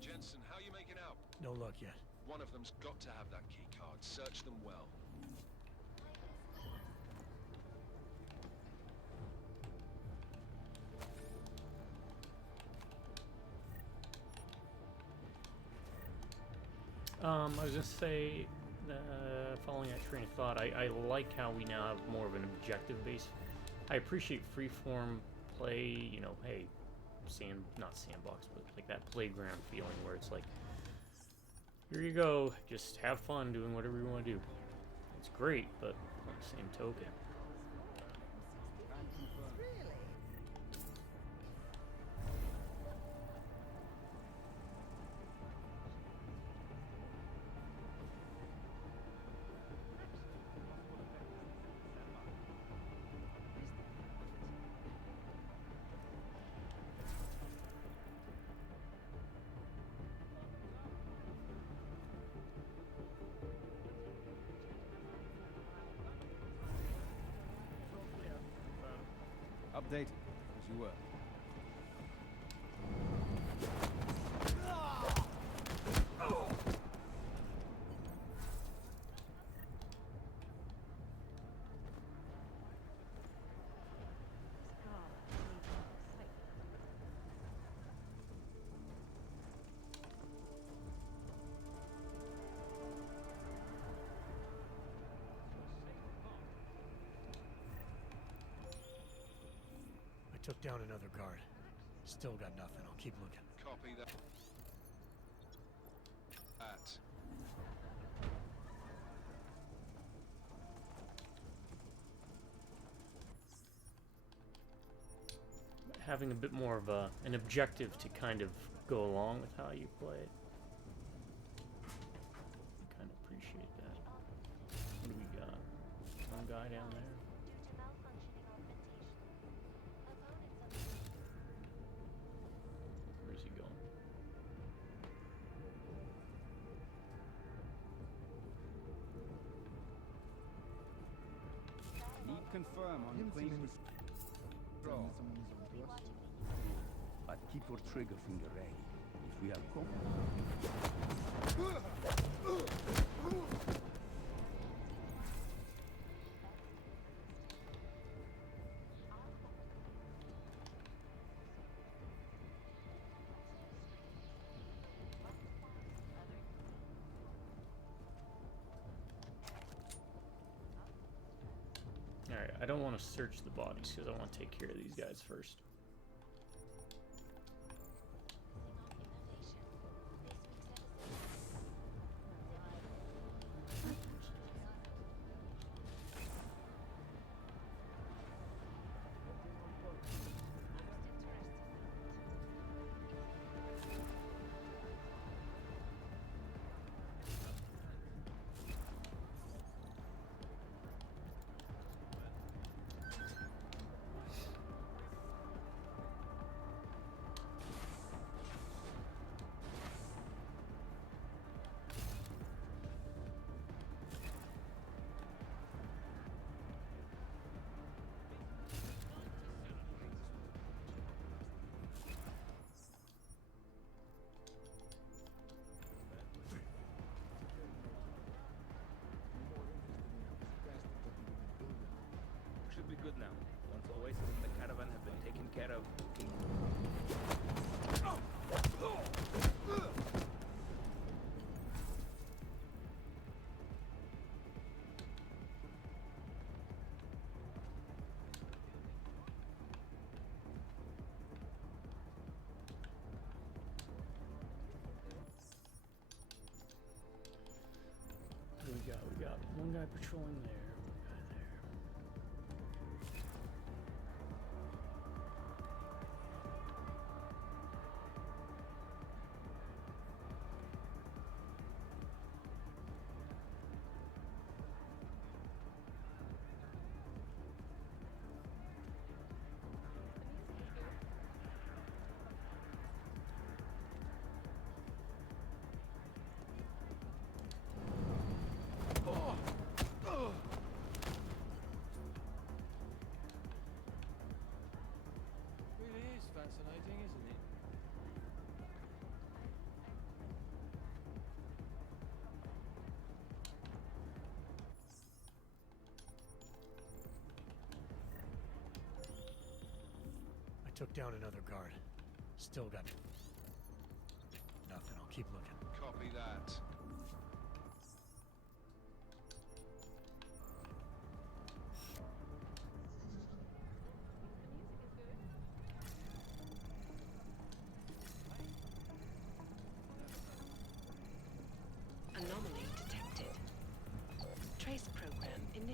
Jensen, how you making out? No luck yet. One of them's got to have that key card. Search them well. I was gonna say, following that train of thought, I like how we now have more of an objective base. I appreciate freeform play, you know, hey, not sandbox, but like that playground feeling where it's like, here you go, just have fun doing whatever you want to do. It's great, but on the same token. Updated, as you were. I took down another guard. Still got nothing. I'll keep looking. Copy that. Having a bit more of an objective to kind of go along with how you play it. I kind of appreciate that. What do we got? One guy down there. Where's he going? Need confirm on claims. But keep your trigger finger ready. If we have Alright, I don't want to search the bodies because I want to take care of these guys first. Should be good now. Once Oasis and the caravan have been taken care of. What do we got? We got one guy patrolling there. Fascinating, isn't it? I took down another guard. Still got nothing. I'll keep looking. Copy that.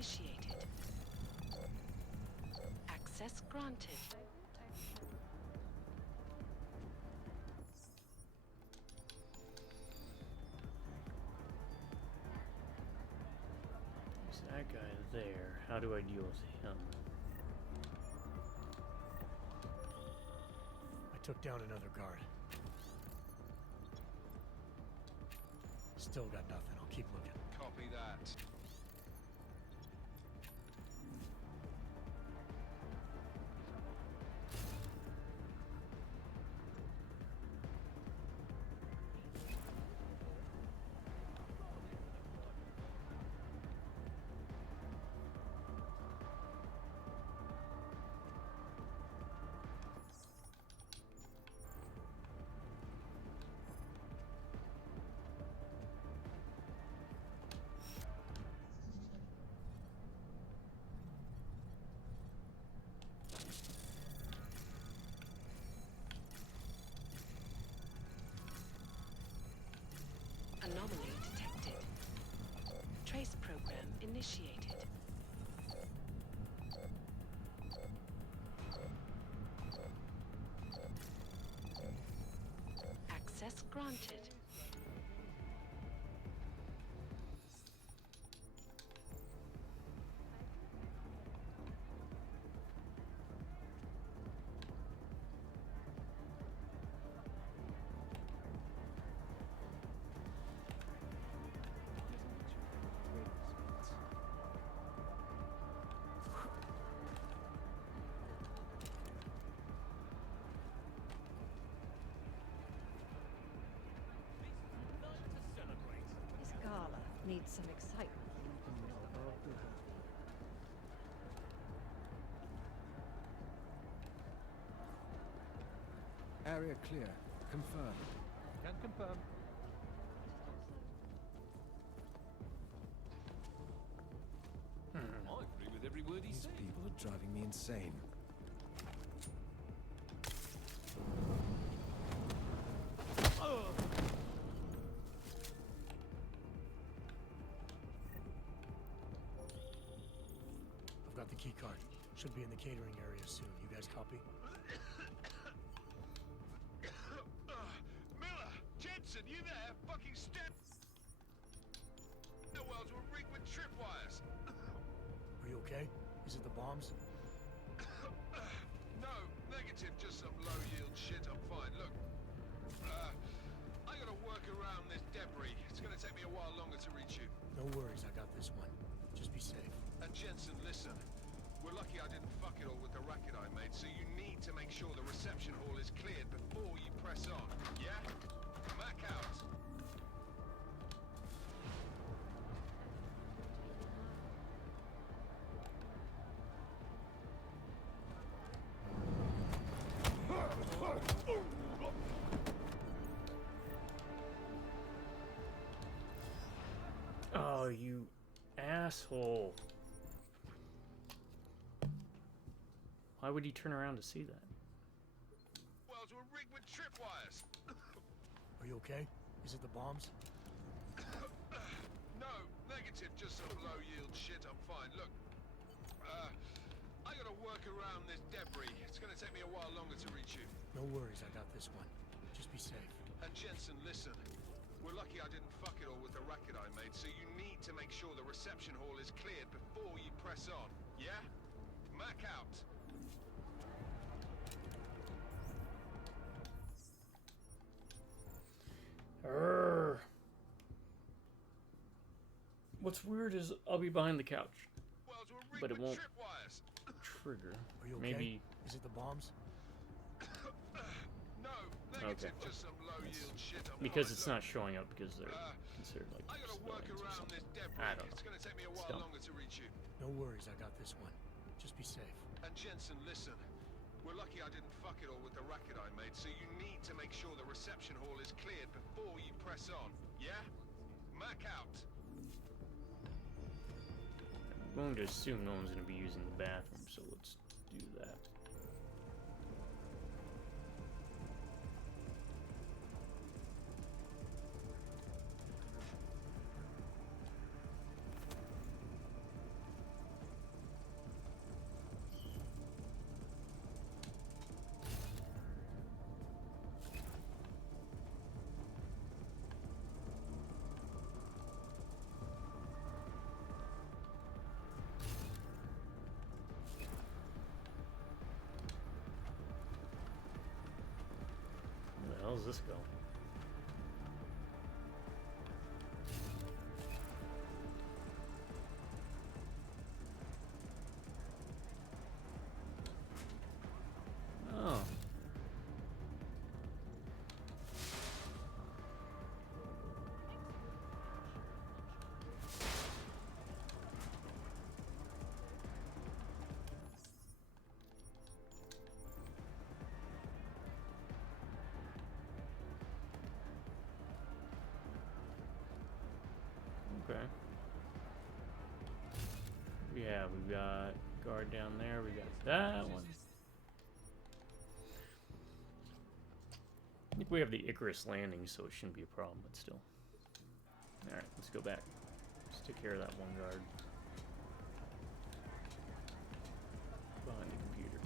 initiated. Access granted. There's that guy there. How do I deal with him? I took down another guard. Still got nothing. I'll keep looking. Copy that. Anomaly detected. Trace program initiated. Access granted. This gala needs some excitement. Area clear. Confirm. Can confirm. I agree with every word he These said. people are driving me insane. I've got the key card. Should be in the catering area soon. You guys copy? Miller! Jensen, you there? Fucking step! The wells were rigged with tripwires. Are you okay? Is it the bombs? No, negative, just some low-yield shit. I'm fine. Look, I gotta work around this debris. It's gonna take me a while longer to reach you. No worries, I got this one. Just be safe. And Jensen, listen. We're lucky I didn't fuck it all with the racket I made, so you need to make sure the reception hall is cleared before you press on. Yeah? Mac out. Oh, you asshole. Why would he turn around to see that? Wells were rigged with tripwires. Are you okay? Is it the bombs? No, negative, just some low-yield shit. I'm fine. Look, I gotta work around this debris. It's gonna take me a while longer to reach you. No worries, I got this one. Just be safe. And Jensen, listen. We're lucky I didn't fuck it all with the racket I made, so you need to make sure the reception hall is cleared before you press on. Yeah? Mac out. Urgh. What's weird is I'll be behind the couch, Wells were rigged but it with won't tripwires. trigger. Are you okay? Maybe. Is it the bombs? No, Okay. negative, just some low-yield shit. I'm Because fine. it's Look, not showing up because they're considered like I gotta work civilians or around something. this debris. I don't know. It's gonna take me a It's while dumb. longer to reach you. No worries, I got this one. Just be safe. And Jensen, listen. We're lucky I didn't fuck it all with the racket I made, so you need to make sure the reception hall is cleared before you press on. Yeah? Mac out. I'm going to assume no one's going to be using the bathroom, so let's do that. does this go? Oh. Okay. Yeah, we've got guard down there. We got that one. I think we have the Icarus landing, so it shouldn't be a problem, but still. Alright, let's go back. Let's take care of that one guard. Behind the computer.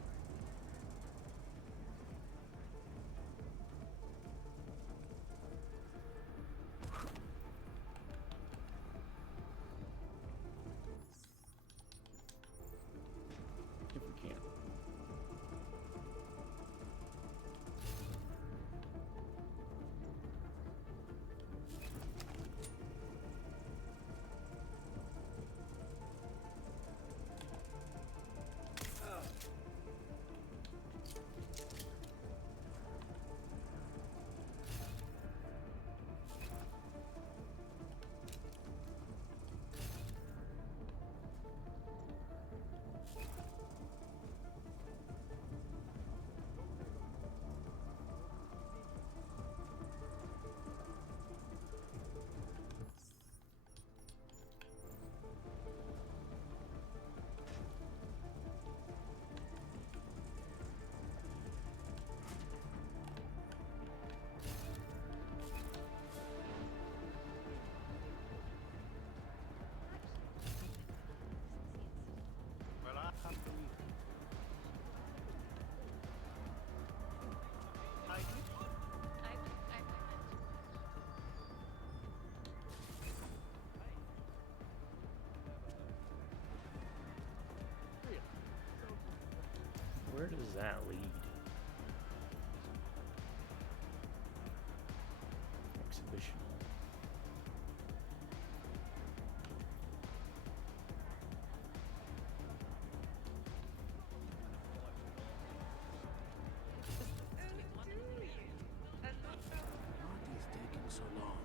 If we can. Where does that lead? Exhibition. What is taking so long?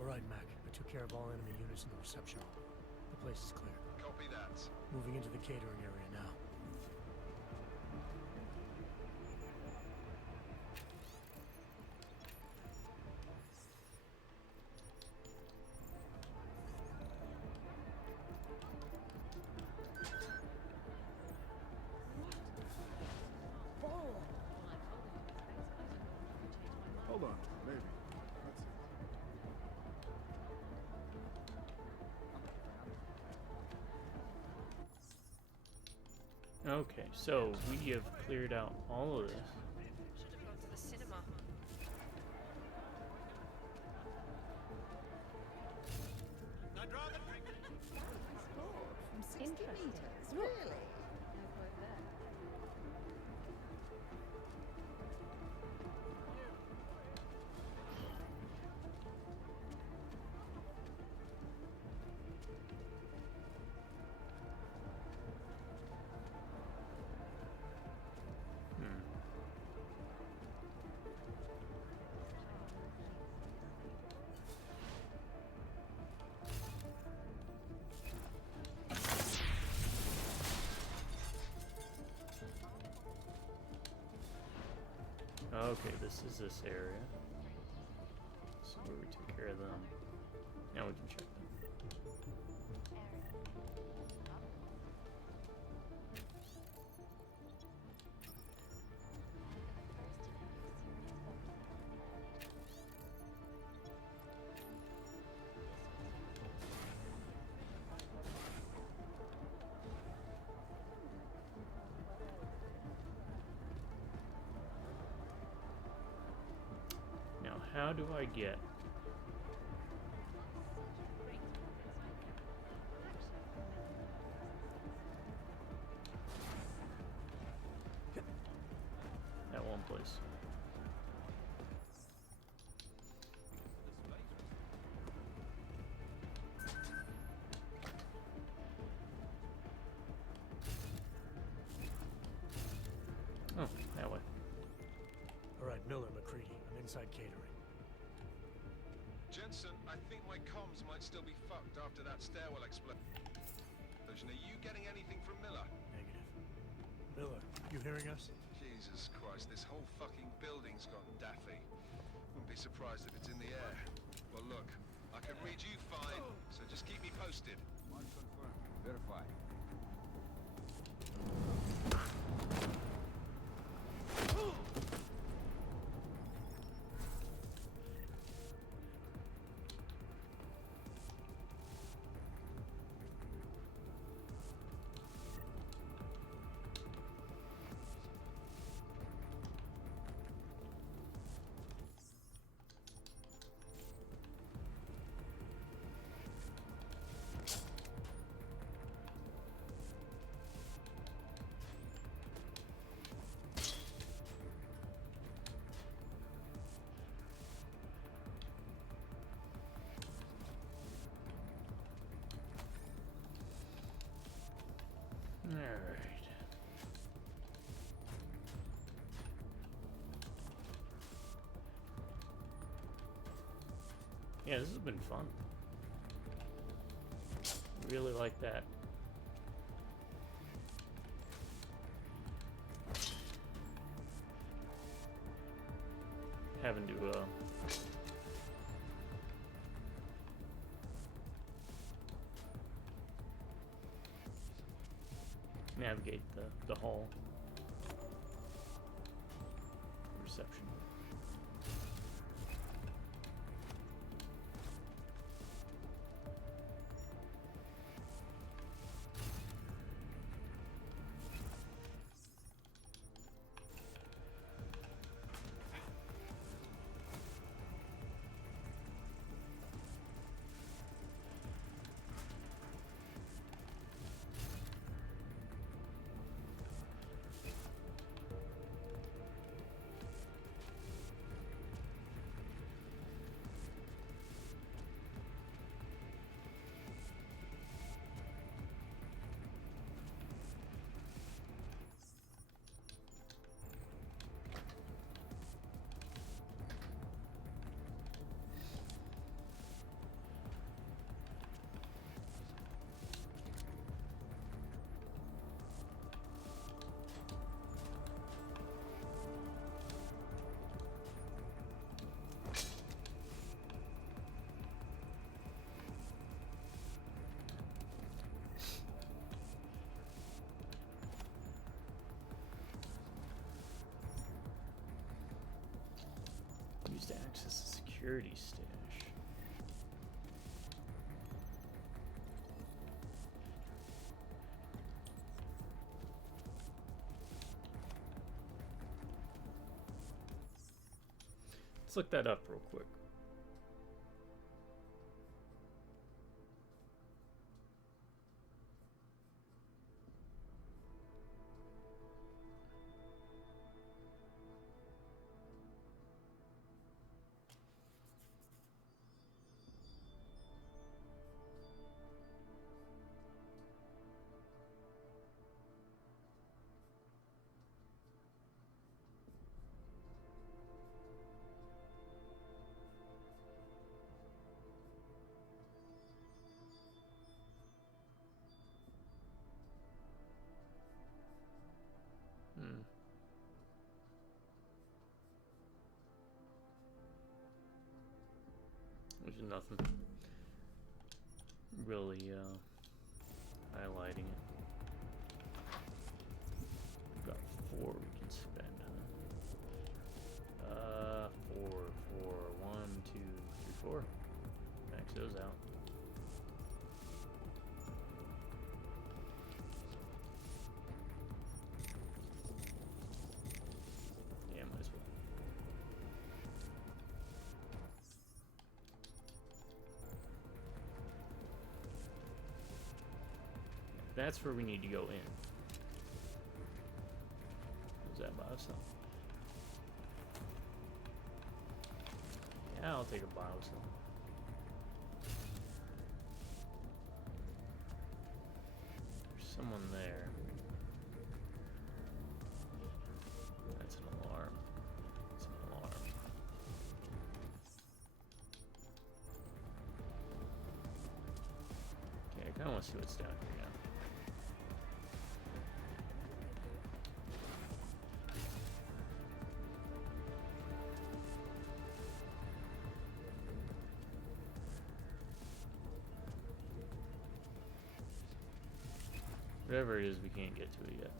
All right, Mac. I took care of all enemy units in the reception hall. The place is clear. Copy that. Moving into the catering area now. Hold on, maybe. Let's see. Okay, so we have cleared out all of this. Should have gone to the cinema. Interesting. Really? Hmm. Okay, this is this area. So where we take care of them. Now we can check them. how do I get? That one place. Oh, that way. All right, Miller, McCready. I'm inside catering. Jensen, I think my comms might still be fucked after that stairwell explosion. Are you getting anything from Miller? Negative. Miller, you hearing us? Jesus Christ, this whole fucking building's gone daffy. Wouldn't be surprised if it's in the air. Well, look, I can read you fine, so just keep me posted. Mark confirmed. Verify. All right. Yeah, this has been fun. Really like that. Having to navigate the hall. Reception. Used to access the security stash. Let's look that up real quick. There's nothing really highlighting it. We've got 4 we can spend, huh? 4, 1, 2, 3, 4. Max those out. Yeah, might as well. That's where we need to go in. Is that biocell? Yeah, I'll take a biocell. There's someone there. That's an alarm. It's an alarm. Okay, I kind of want to see what's down here now. Whatever it is, we can't get to it yet.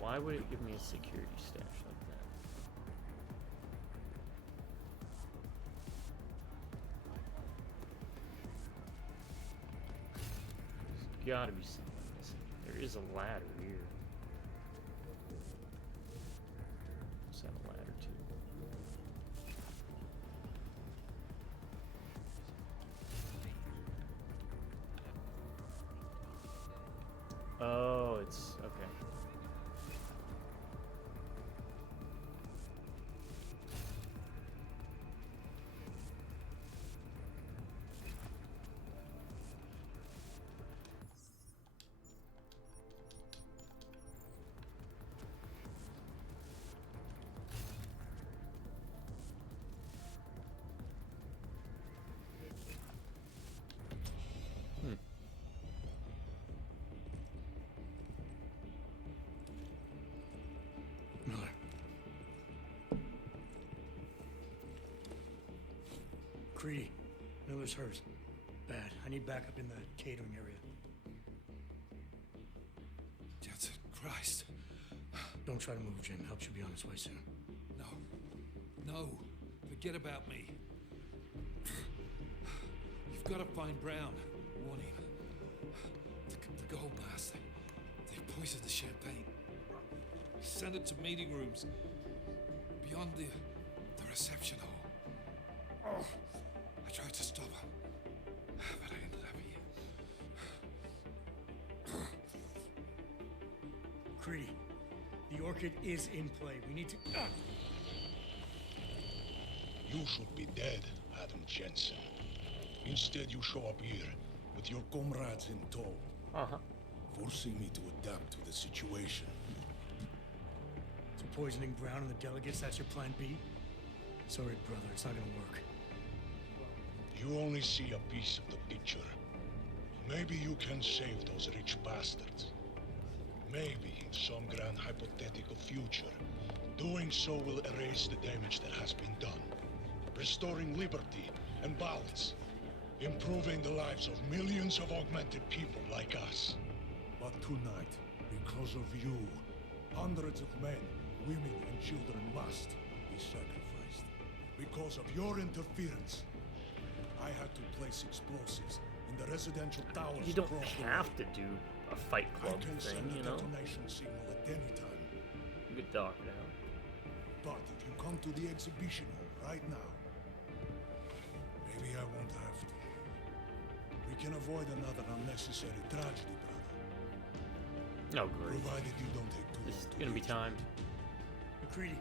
Why would it give me a security stash like that? There's gotta be something missing. There is a ladder here. Is that a ladder too? Oh, it's okay. Miller. Creedy. Miller's hurt. Bad. I need backup in the catering area. Jesus Christ. Don't try to move, Jim. Help should be on its way soon. No. No. Forget about me. You've got to find Brown. Warn him. The gold blast. They poisoned the champagne. Send it to meeting rooms. Beyond the reception hall. Oh, I tried to stop him. But I ended up here. Creedy. The Orchid is in play. We need to... You should be dead, Adam Jensen. Instead, you show up here with your comrades in tow. Forcing me to adapt to the situation. So poisoning Brown and the delegates, that's your plan B? Sorry, brother, it's not gonna work. You only see a piece of the picture. Maybe you can save those rich bastards. Maybe in some grand hypothetical future, doing so will erase the damage that has been done. Restoring liberty and balance. Improving the lives of millions of augmented people like us. But tonight, because of you, hundreds of men, women, and children must be sacrificed. Because of your interference, I had to place explosives in the residential towers. You don't across the have way. to do a Fight Club I can thing, send you a know? detonation signal at any time. You could dock it out. But if you come to the exhibition hall right now, maybe I won't have to. We can avoid another unnecessary tragedy, brother. Oh, great. Provided you don't take too This long is to gonna be reach. timed. McCready.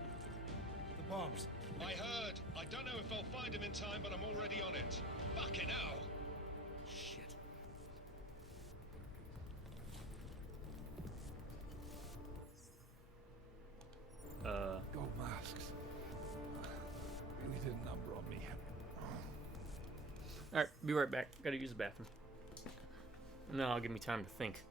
The bombs. I heard. I don't know if I'll find him in time, but I'm already on it. Fucking hell! Shit. Gold masks. Really did a number on me. Alright, be right back. Gotta use the bathroom. No, it'll give me time to think.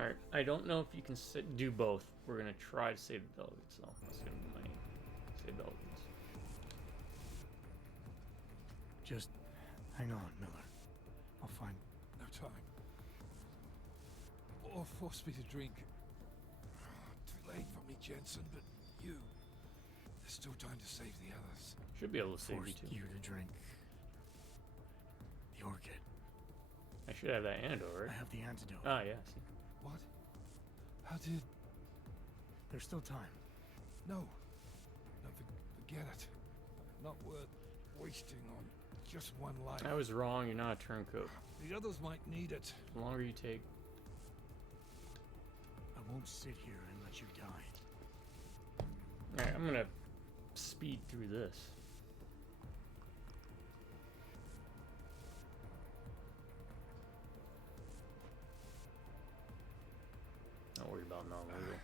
Alright, I don't know if you can do both. We're gonna try to save the delegates, though. That's gonna be my aim. Save delegates. Just hang on, Miller. I'll find... No time. Or force me to drink. Too late for me, Jensen, but you... There's still time to save the others. Should be able to save you, Forced too. you to drink the orchid. I should have that antidote, right? I have the antidote. Ah, yeah, see. What? How did... There's still time. No. No, forget it. Not worth wasting on just one life. I was wrong, you're not a turncoat. The others might need it. The longer you take... I won't sit here and let you die. Alright, I'm gonna speed through this. Don't worry about non-lethal.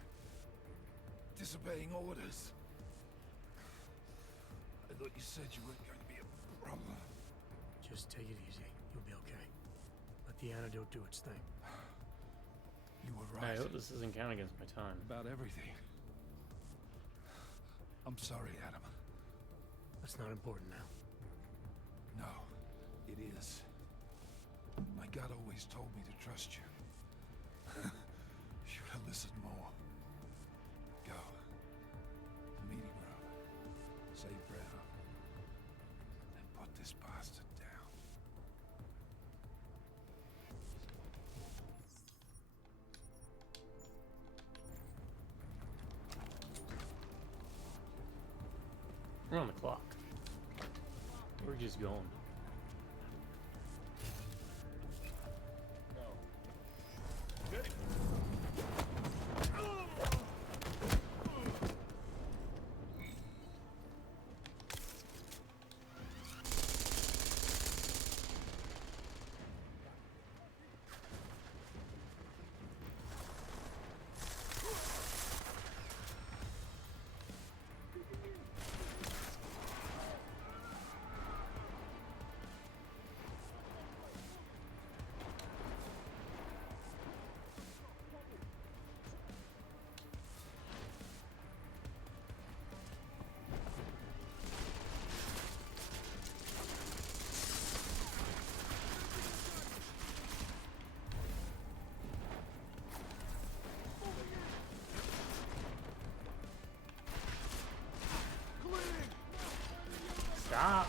Disobeying orders. I thought you said you weren't going to be a problem. Just take it easy. You'll be okay. Let the antidote do its thing. You were right. I hope this doesn't count against my time. About everything. I'm sorry, Adam. That's not important now. No, it is. My gut always told me to trust you. Should have listened more. Go. Meeting room. Save Brown. And put this bastard down. We're on the clock. We're just going. Stop!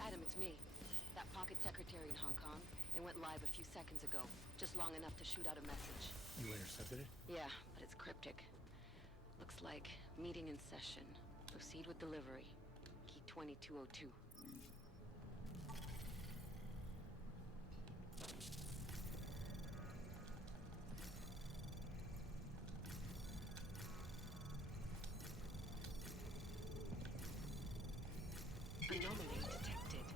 Adam, it's me. That pocket secretary in Hong Kong. It went live a few seconds ago. Just long enough to shoot out a message. You intercepted it? Yeah, but it's cryptic. Looks like meeting in session. Proceed with delivery. Key 2202. Anomaly detected.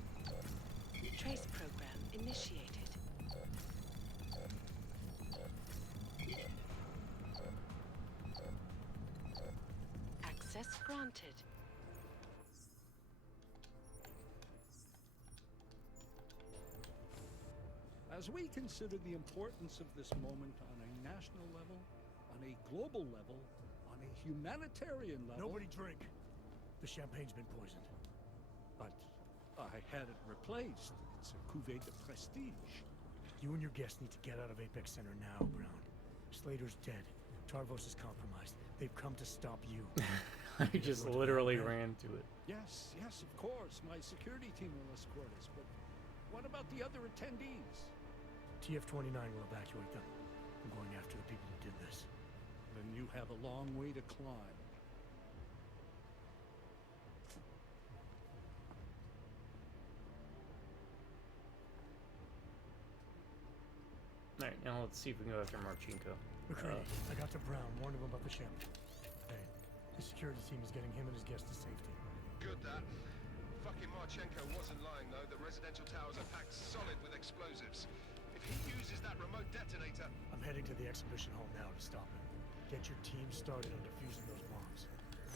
Trace program initiated. Access granted. As we consider the importance of this moment on a national level, on a global level, on a humanitarian level... Nobody drink. The champagne's been poisoned. But I had it replaced. It's a cuvée de prestige. You and your guests need to get out of Apex Center now, Brown. Slater's dead. Tarvos is compromised. They've come to stop you. I just literally ran to it. Yes, yes, of course. My security team will escort us, but what about the other attendees? TF-29 will evacuate them. I'm going after the people who did this. Then you have a long way to climb. Alright, now let's see if we can go after Marchenko. McCready, I got to Brown, warned him about the champagne. Hey, the security team is getting him and his guests to safety. Good, that. Fucking Marchenko wasn't lying, though. The residential towers are packed solid with explosives. If he uses that remote detonator... I'm heading to the exhibition hall now to stop him. Get your team started on defusing those bombs.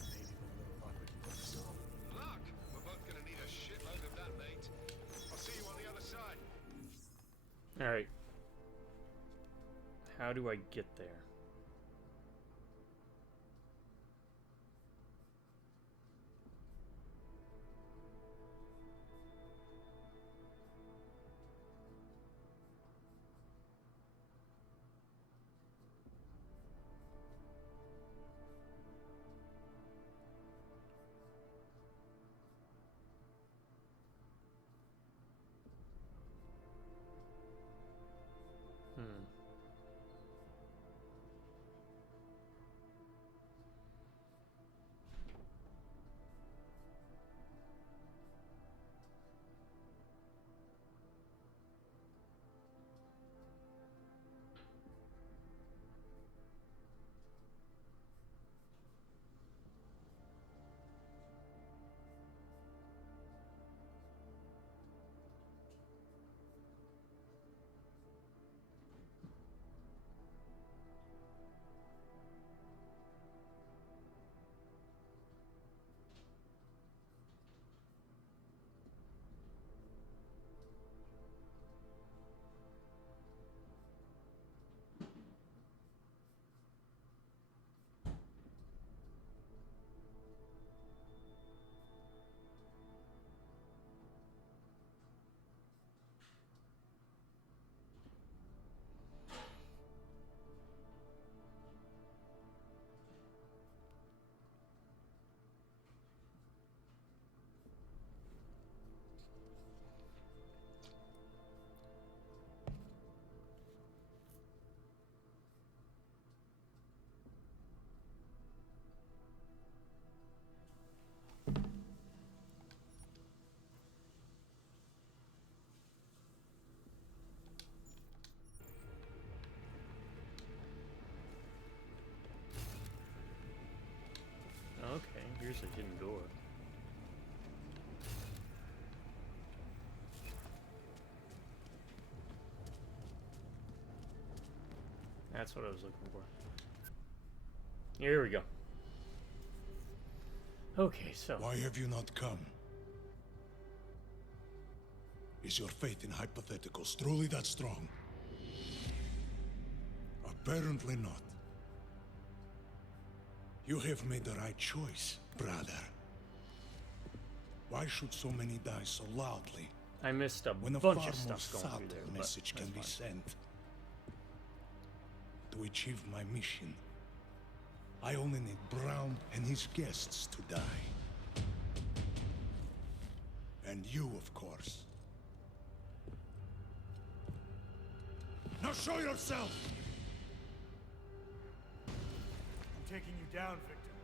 Maybe with a little luck we can put this on. Luck? We're both gonna need a shitload of that, mate. I'll see you on the other side. Alright. How do I get there? Okay, here's a hidden door. That's what I was looking for. Here we go. Okay, so... Why have you not come? Is your faith in hypotheticals truly that strong? Apparently not. You have made the right choice, brother. Why should so many die so loudly? I missed a when bunch far of more stuff going through there, message can be sent? To achieve my mission, I only need Brown and his guests to die. And you, of course. Now show yourself! I'm taking you down, Victor.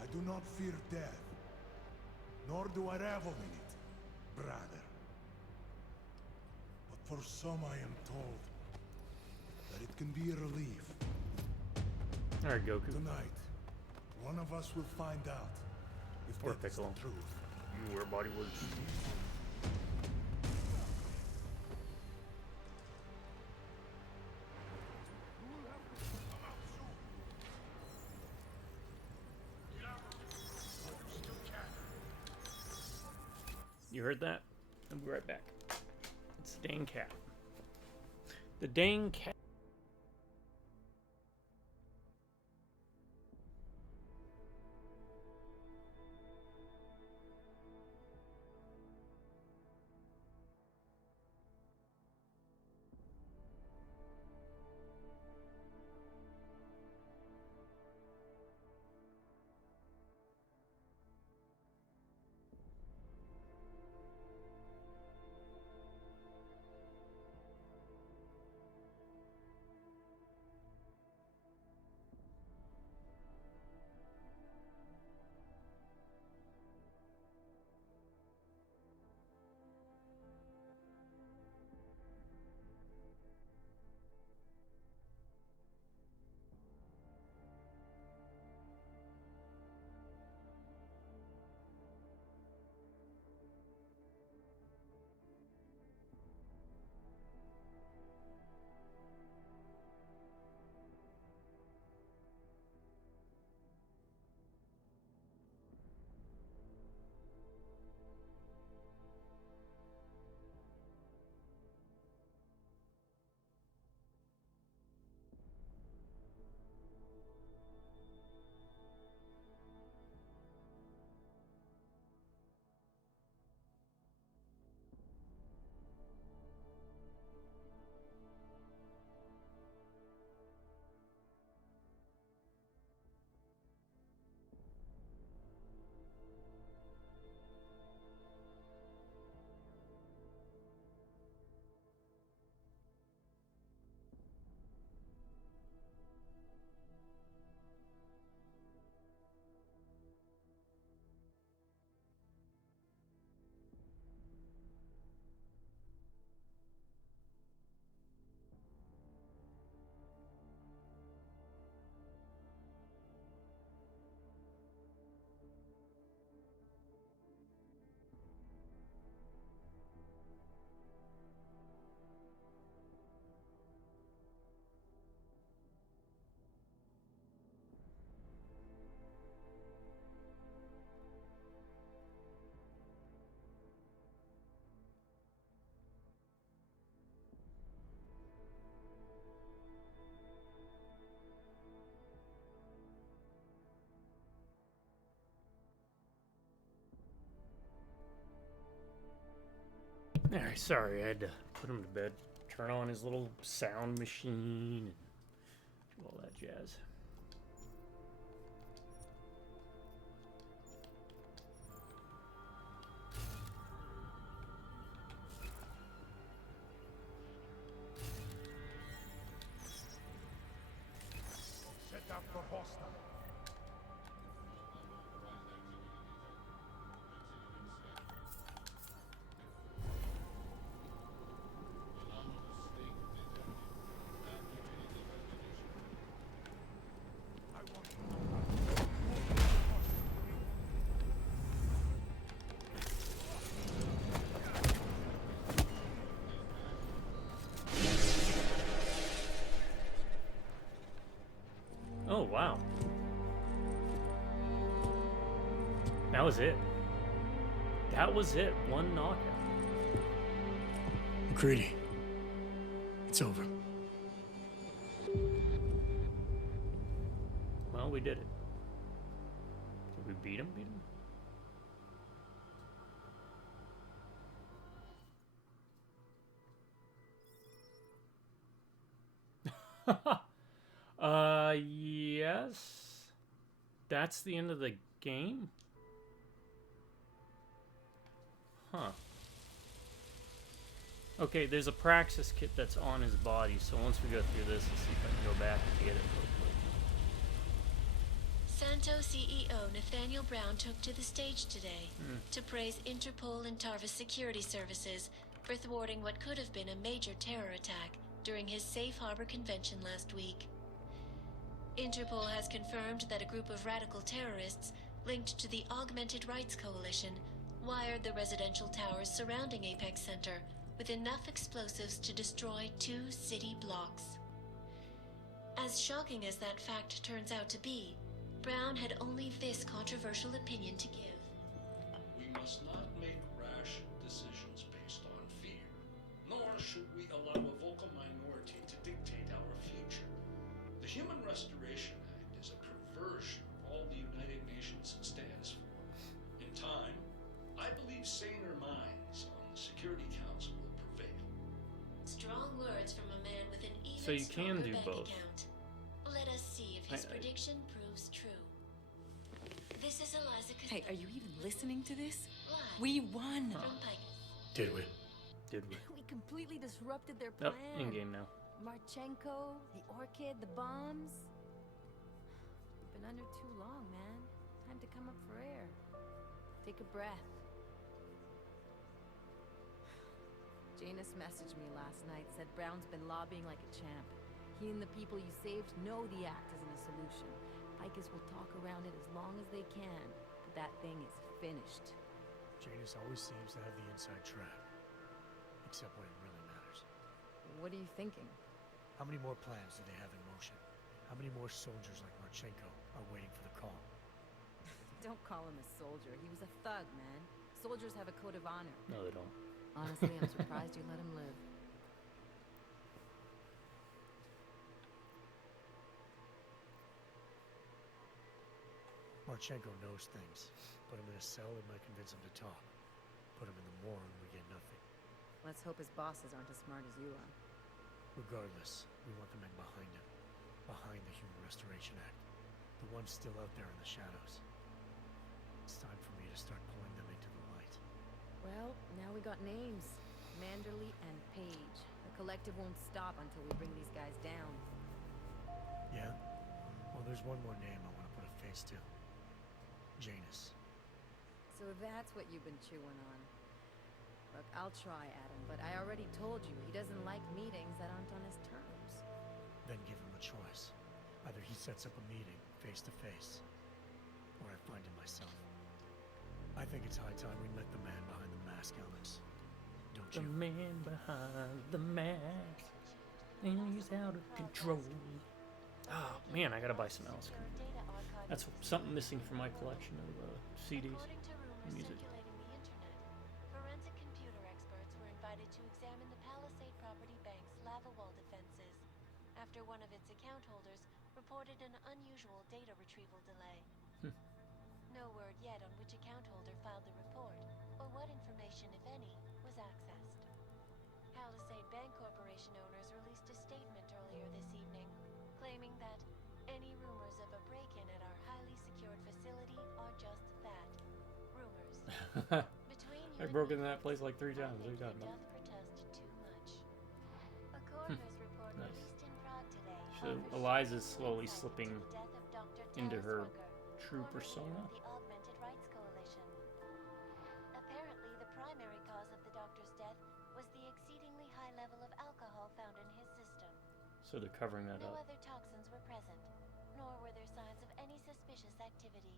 I do not fear death, nor do I revel in it, brother. But for some I am told that it can be a relief. Alright, Goku. Tonight, one of us will find out if Or that is the Piccolo. truth. You wear body words. You heard that? I'll be right back. It's the dang cat. The dang cat. Alright, sorry, I had to put him to bed. Turn on his little sound machine and do all that jazz. Set up for hostile. Oh, wow. That was it. That was it. One knockout. McCready. It's over. Well, we did it. Did we beat him? Beat him? Yes. That's the end of the game? Huh. Okay, there's a praxis kit that's on his body, so once we go through this, let's see if I can go back and get it real quick. Santo CEO Nathaniel Brown took to the stage today to praise Interpol and Tarvis security services for thwarting what could have been a major terror attack during his Safe Harbor convention last week. Interpol has confirmed that a group of radical terrorists linked to the Augmented Rights Coalition wired the residential towers surrounding Apex Center with enough explosives to destroy 2 city blocks. As shocking as that fact turns out to be, Brown had only this controversial opinion to give. We must not make rash decisions based on fear, nor should we allow a vocal minority to dictate our future. The Human Restoration Act is a perversion of all the United Nations stands for. In time, I believe saner minds on the Security Council will prevail. Strong words from a man with an even So you can stronger do bank both. account. Let us see if his prediction proves true. This is Eliza Costello. Hey, are you even listening to this? We won! From Pike. Did we? Did we? We completely disrupted their Oh, plan. in-game now. Marchenko, the Orchid, the bombs. We've been under too long, man. Time to come up for air. Take a breath. Janus messaged me last night, said Brown's been lobbying like a champ. He and the people you saved know the act isn't a solution. Picus will talk around it as long as they can, but that thing is finished. Janus always seems to have the inside track. Except when it really matters. What are you thinking? How many more plans do they have in motion? How many more soldiers like Marchenko are waiting for the call? Don't call him a soldier. He was a thug, man. Soldiers have a code of honor. No, they don't. Honestly, I'm surprised you let him live. Marchenko knows things. Put him in a cell, it might convince him to talk. Put him in the morgue, we get nothing. Let's hope his bosses aren't as smart as you are. Regardless, we want the men behind him. Behind the Human Restoration Act. The ones still out there in the shadows. It's time for me to start pulling them into the light. Well, now we got names. Manderley and Page. The collective won't stop until we bring these guys down. Yeah? Well, there's one more name I want to put a face to. Janus. So that's what you've been chewing on. Look, I'll try, Adam, but I already told you he doesn't like meetings that aren't on his terms. Then give him a choice. Either he sets up a meeting, face to face, or I find him myself. I think it's high time we met the man behind the mask, Alex. Don't you? The man behind the mask, and he's out of control. Oh man, I gotta buy some Alice Cooper. That's something missing from my collection of CDs and music. Circulating the internet, forensic computer experts were invited to examine the Palisade Property Bank's lava wall defenses after one of its account holders reported an unusual data retrieval delay. No word yet on which account holder filed the report or what information, if any, was accessed. bank corporation owners released a statement earlier this evening, claiming that any rumors of a break-in at our highly secured facility are just that, rumors. Between you I've and broken me, that place like 3 I times. What are think you they talking about? doth protest too much. A coroner's report Nice. released in Prague today So offers Eliza's shocking slowly insight slipping into the death of Dr. into Talis her Rucker, true former leader persona. of the Augmented Rights Coalition. Apparently, the primary cause of the doctor's death was the exceedingly high level of alcohol found in his system. So they're covering that No up. other toxins were present, nor were there signs of any suspicious activity.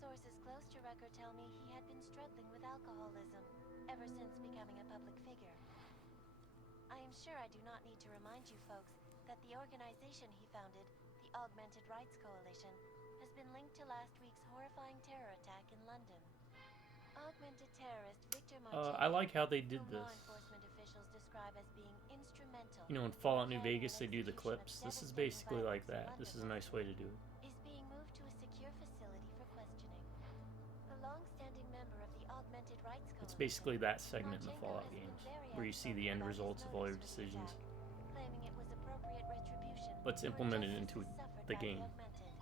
Sources close to Rucker tell me he had been struggling with alcoholism ever since becoming a public figure. I am sure I do not need to remind you folks that the organization he founded, the Augmented Rights Coalition, has been linked to last week's horrifying terror attack in London. Augmented terrorist Victor Marchenko, I like how they did whom this. law enforcement officials describe as being instrumental You know, in Fallout New Vegas, they do the clips. This is basically like that. This is a nice way to do it. is being moved to a secure facility for questioning. A long-standing member of the Augmented Rights Coalition, It's basically that segment in the Marchenko Fallout has been games, very where you see the end outspoken about his results of all your motives for the decisions. attack, claiming it was appropriate retribution Let's for implement it injustices into suffered the by game. Augmented.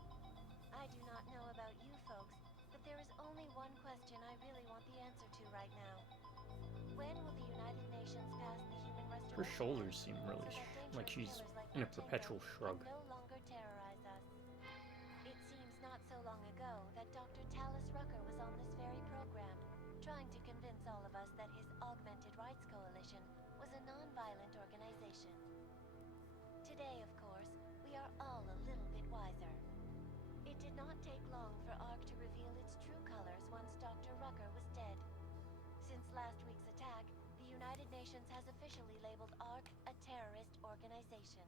I do not know about you folks, but there is only one question I really want the answer to right now. When will the United Nations pass the Human Restoration Her shoulders Act seem really so that like dangerous she's killers like in a Marchenko perpetual shrug. can no longer terrorize us? It seems not so long ago that Dr. Talis Rucker was on this very program, trying to convince all of us that his Augmented Rights Coalition was a non-violent organization. Today, of course, we are all a little bit wiser. It did not take long for ARC to reveal its true colors once Dr. Rucker was dead. Since last week's attack, the United Nations has officially labeled ARC a terrorist organization.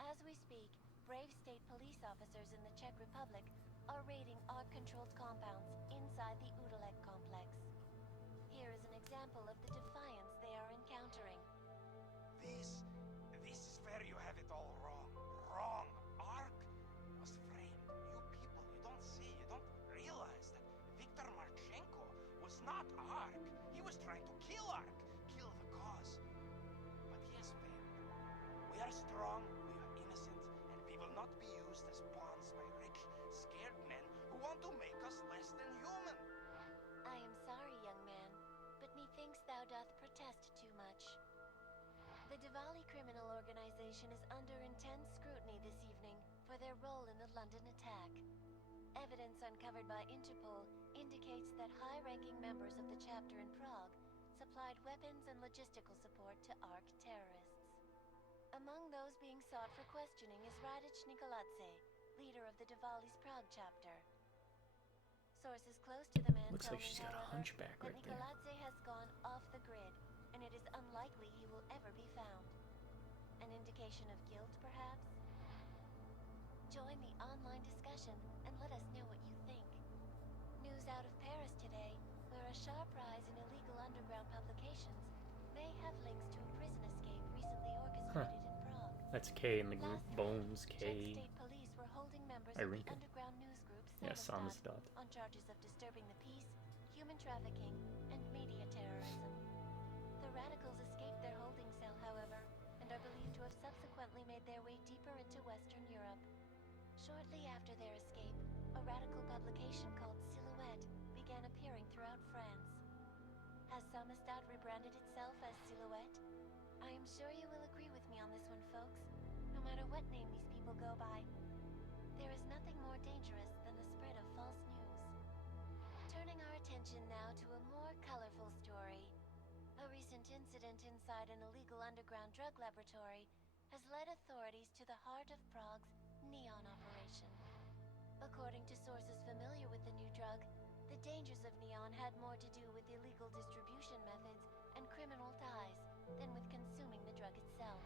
As we speak, brave state police officers in the Czech Republic are raiding ARC-controlled compounds inside the Udalek complex. Here is an example of the defiance they are encountering. This is where you have it all wrong. Wrong. Ark was framed. You people, you don't see, you don't realize that Viktor Marchenko was not Ark. He was trying to kill Ark, kill the cause. But he has failed. We are strong, we are innocent, and we will not be used as pawns by rich, scared men who want to make us less than human. I am sorry, young man, but methinks thou doth protest too much. The Diwali criminal organization is under intense scrutiny this evening for their role in the London attack. Evidence uncovered by Interpol indicates that high-ranking members of the chapter in Prague supplied weapons and logistical support to ARC terrorists. Among those being sought for questioning is Radic Nikoladze, leader of the Diwali's Prague chapter. Sources close to the man Looks tell like me, she's got a however, hunchback that right there. Nikoladze has gone off the grid, and it is unlikely he will ever be found. An indication of guilt, perhaps? Join the online discussion and let us know what you think. News out of Paris today, where a sharp rise in illegal underground publications may have links to a prison escape recently orchestrated in Prague. That's K in the group. Last Bones, week, Czech K. state police were holding members of the Irinka. underground news group Yeah, Samizdat Samizdat. on charges of disturbing the peace, human trafficking, and media terrorism. The radicals escaped their holding cell, however, and are believed to have subsequently made their way deeper into Western Europe. Shortly after their escape, a radical publication called Silhouette began appearing throughout France. Has Samizdat rebranded itself as Silhouette? I am sure you will agree with me on this one, folks, no matter what name these people go by. There is nothing more dangerous than the spread of false news. Turning our attention now to a more colorful story. A recent incident inside an illegal underground drug laboratory has led authorities to the heart of Prague's neon operation. According to sources familiar with the new drug, the dangers of neon had more to do with illegal distribution methods and criminal ties than with consuming the drug itself.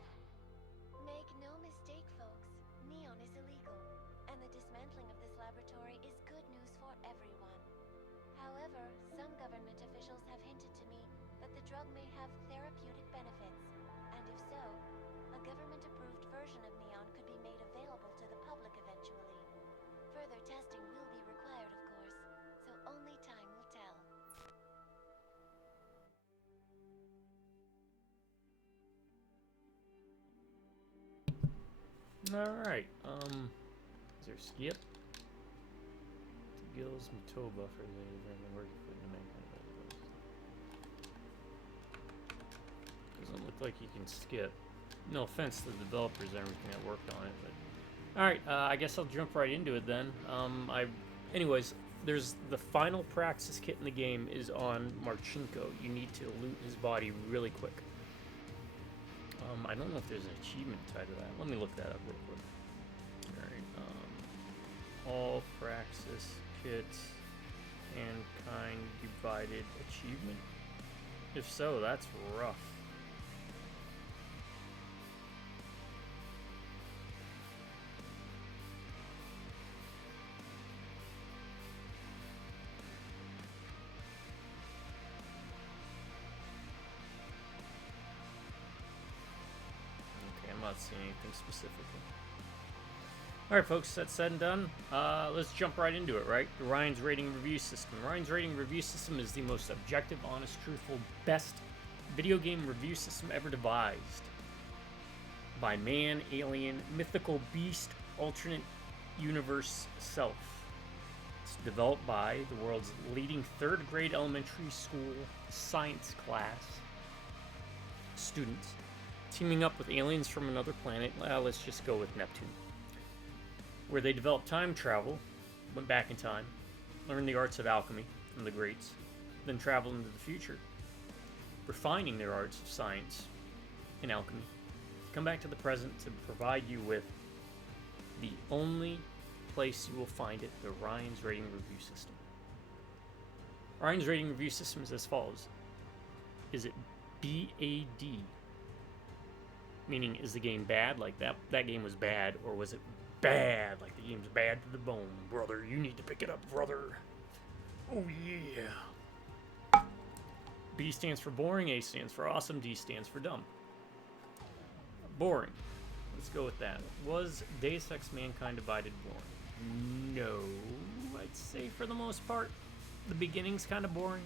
Make no mistake, folks, neon is illegal, and the dismantling of this laboratory is good news for everyone. However, some government officials have hinted to me that the drug may have therapeutic benefits, and if so, a government-approved version of neon could be made available to the public eventually. Further testing will be required, of course, so only time will tell. Alright, is there skip? Gills Matoba for the work equipment to make. Doesn't look like you can skip. No offense to the developers and everything that worked on it, but alright, I guess I'll jump right into it then. Anyways, there's the final Praxis kit in the game is on Marchenko. You need to loot his body really quick. I don't know if there's an achievement tied to that. Let me look that up real quick. Alright, all Praxis kits and kind divided achievement. If so, that's rough. Not seeing anything specifically. Alright folks, that's said and done. Let's jump right into it, right? The Ryan's Rating Review System. Ryan's Rating Review System is the most objective, honest, truthful, best video game review system ever devised. By man, alien, mythical beast, alternate universe self. It's developed by the world's leading 3rd grade elementary school science class students. Teaming up with aliens from another planet, let's just go with Neptune, where they developed time travel, went back in time, learned the arts of alchemy from the greats, then traveled into the future, refining their arts of science and alchemy, come back to the present to provide you with the only place you will find it, the Ryan's Rating Review System. Ryan's Rating Review System is as follows. Is it B.A.D.? Meaning, is the game bad, like that game was bad, or was it bad, like the game's bad to the bone? Brother, you need to pick it up, brother. Oh yeah. B stands for boring, A stands for awesome, D stands for dumb. Boring. Let's go with that. Was Deus Ex Mankind Divided boring? No, I'd say for the most part. The beginning's kind of boring.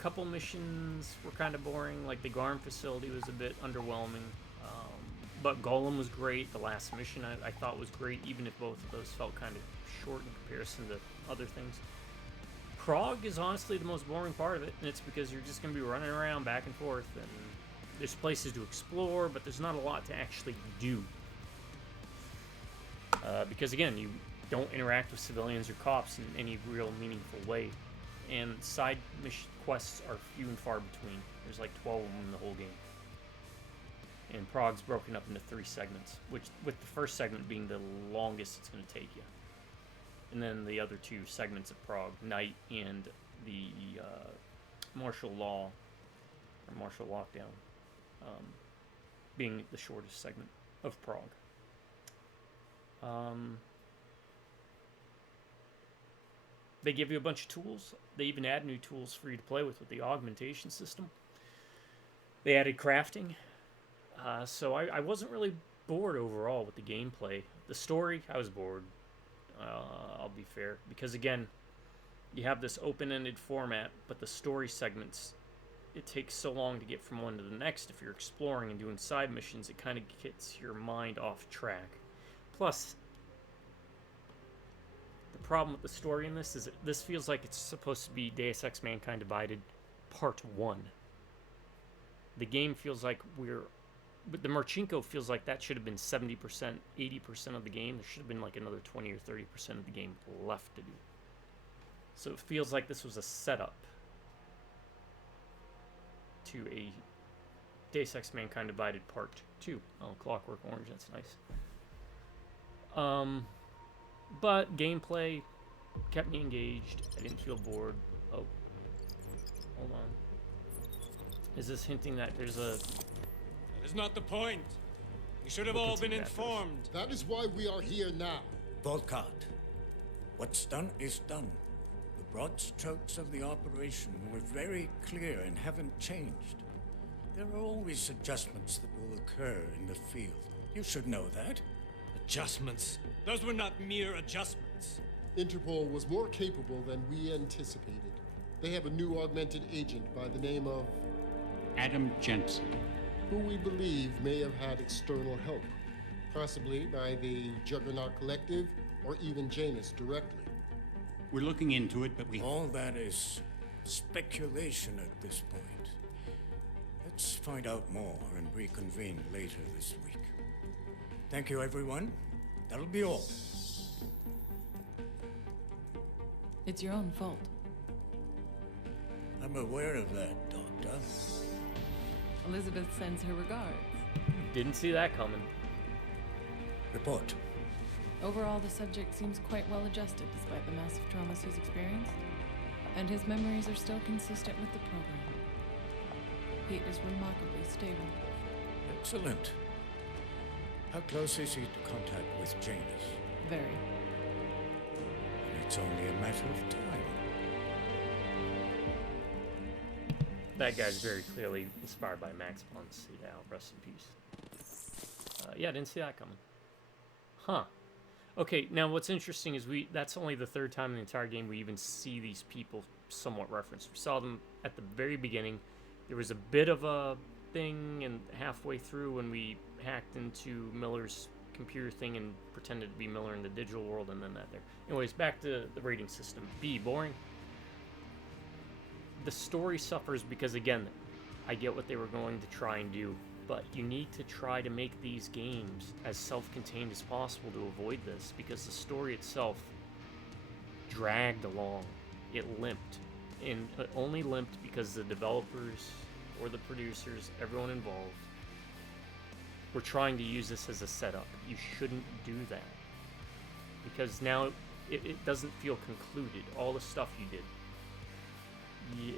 Couple missions were kind of boring, like the Garm facility was a bit underwhelming, but Golem was great. The last mission I thought was great, even if both of those felt kind of short in comparison to other things. Prague is honestly the most boring part of it, and it's because you're just going to be running around back and forth, and there's places to explore, but there's not a lot to actually do. Because again, you don't interact with civilians or cops in any real meaningful way. And side mission quests are few and far between. There's like 12 of them in the whole game. And Prague's broken up into 3 segments, which with the first segment being the longest it's going to take you. And then the other 2 segments of Prague, Night and the martial law, or martial lockdown, being the shortest segment of Prague. They give you a bunch of tools. They even add new tools for you to play with the augmentation system. They added crafting. So I wasn't really bored overall with the gameplay. The story, I was bored. I'll be fair. Because again, you have this open-ended format, but the story segments, it takes so long to get from one to the next. If you're exploring and doing side missions, it kind of gets your mind off track. Plus, the problem with the story in this is that this feels like it's supposed to be Deus Ex Mankind Divided Part 1. The game feels like but the Marchenko feels like that should have been 70%, 80% of the game. There should have been like another 20 or 30% of the game left to do. So it feels like this was a setup to a Deus Ex Mankind Divided Part 2. Oh, Clockwork Orange, that's nice. But gameplay kept me engaged. I didn't feel bored. Oh, hold on. Is this hinting that there's a... That is not the point. You should have all been informed. That is why we are here now. Volkart, what's done is done. The broad strokes of the operation were very clear and haven't changed. There are always adjustments that will occur in the field. You should know that. Adjustments? Those were not mere adjustments. Interpol was more capable than we anticipated. They have a new augmented agent by the name of... Adam Jensen. Who we believe may have had external help. Possibly by the Juggernaut Collective, or even Janus directly. We're looking into it, but all that is speculation at this point. Let's find out more and reconvene later this week. Thank you, everyone. That'll be all. It's your own fault. I'm aware of that, Doctor. Elizabeth sends her regards. Didn't see that coming. Report. Overall, the subject seems quite well adjusted despite the massive traumas he's experienced, and his memories are still consistent with the program. He is remarkably stable. Excellent. How close is he to contact with Janus? Very. And it's only a matter of time. That guy's very clearly inspired by Max von Sydow. Rest in peace. Yeah, I didn't see that coming. Huh. Okay, now what's interesting is that's only the third time in the entire game we even see these people somewhat referenced. We saw them at the very beginning. There was a bit of a thing and halfway through when we hacked into Miller's computer thing and pretended to be Miller in the digital world, and then that there. Anyways, back to the rating system. B, boring. The story suffers because, again, I get what they were going to try and do, but you need to try to make these games as self-contained as possible to avoid this, because the story itself dragged along. It limped. And it only limped because the developers or the producers, everyone involved, were trying to use this as a setup. You shouldn't do that. Because now it doesn't feel concluded. All the stuff you did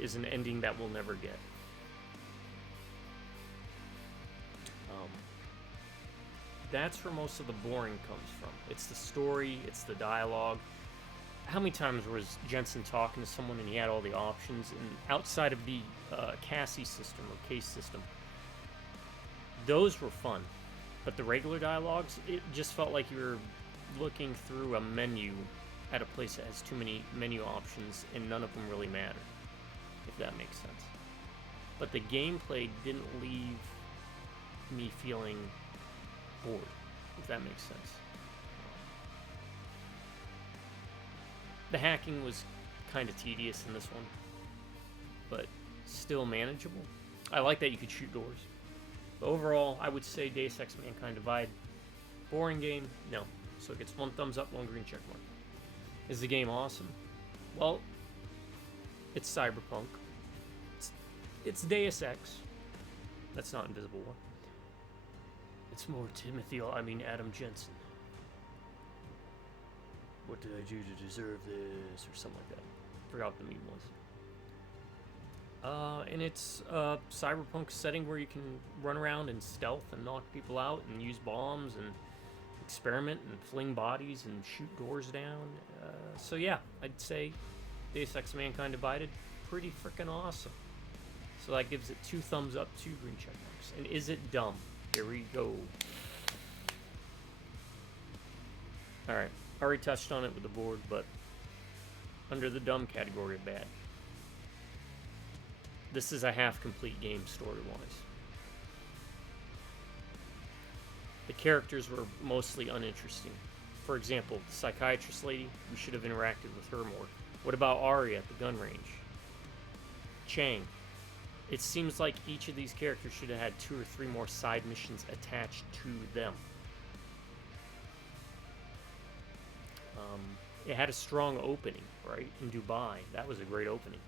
is an ending that we'll never get. That's where most of the boring comes from. It's the story, it's the dialogue. How many times was Jensen talking to someone and he had all the options, and outside of the Cassie system or case system, those were fun. But the regular dialogues, it just felt like you were looking through a menu at a place that has too many menu options and none of them really matter, if that makes sense. But the gameplay didn't leave me feeling bored, if that makes sense. The hacking was kind of tedious in this one, but still manageable. I like that you could shoot doors. But overall, I would say Deus Ex Mankind Divide. Boring game? No. So it gets 1 thumbs up, 1 green check mark. Is the game awesome? Well, it's cyberpunk. It's Deus Ex. That's not Invisible War. It's more Adam Jensen. What did I do to deserve this? Or something like that. Forgot what the meme was. And it's a cyberpunk setting where you can run around and stealth and knock people out and use bombs and experiment and fling bodies and shoot doors down. So yeah, I'd say Deus Ex Mankind Divided, pretty freaking awesome. So that gives it 2 thumbs up, 2 green check marks. And is it dumb? Here we go. Alright, already touched on it with the board, but under the dumb category of bad. This is a half-complete game story-wise. The characters were mostly uninteresting. For example, the psychiatrist lady, we should have interacted with her more. What about Ari at the gun range? Chang. It seems like each of these characters should have had 2 or 3 more side missions attached to them. It had a strong opening, right? In Dubai. That was a great opening.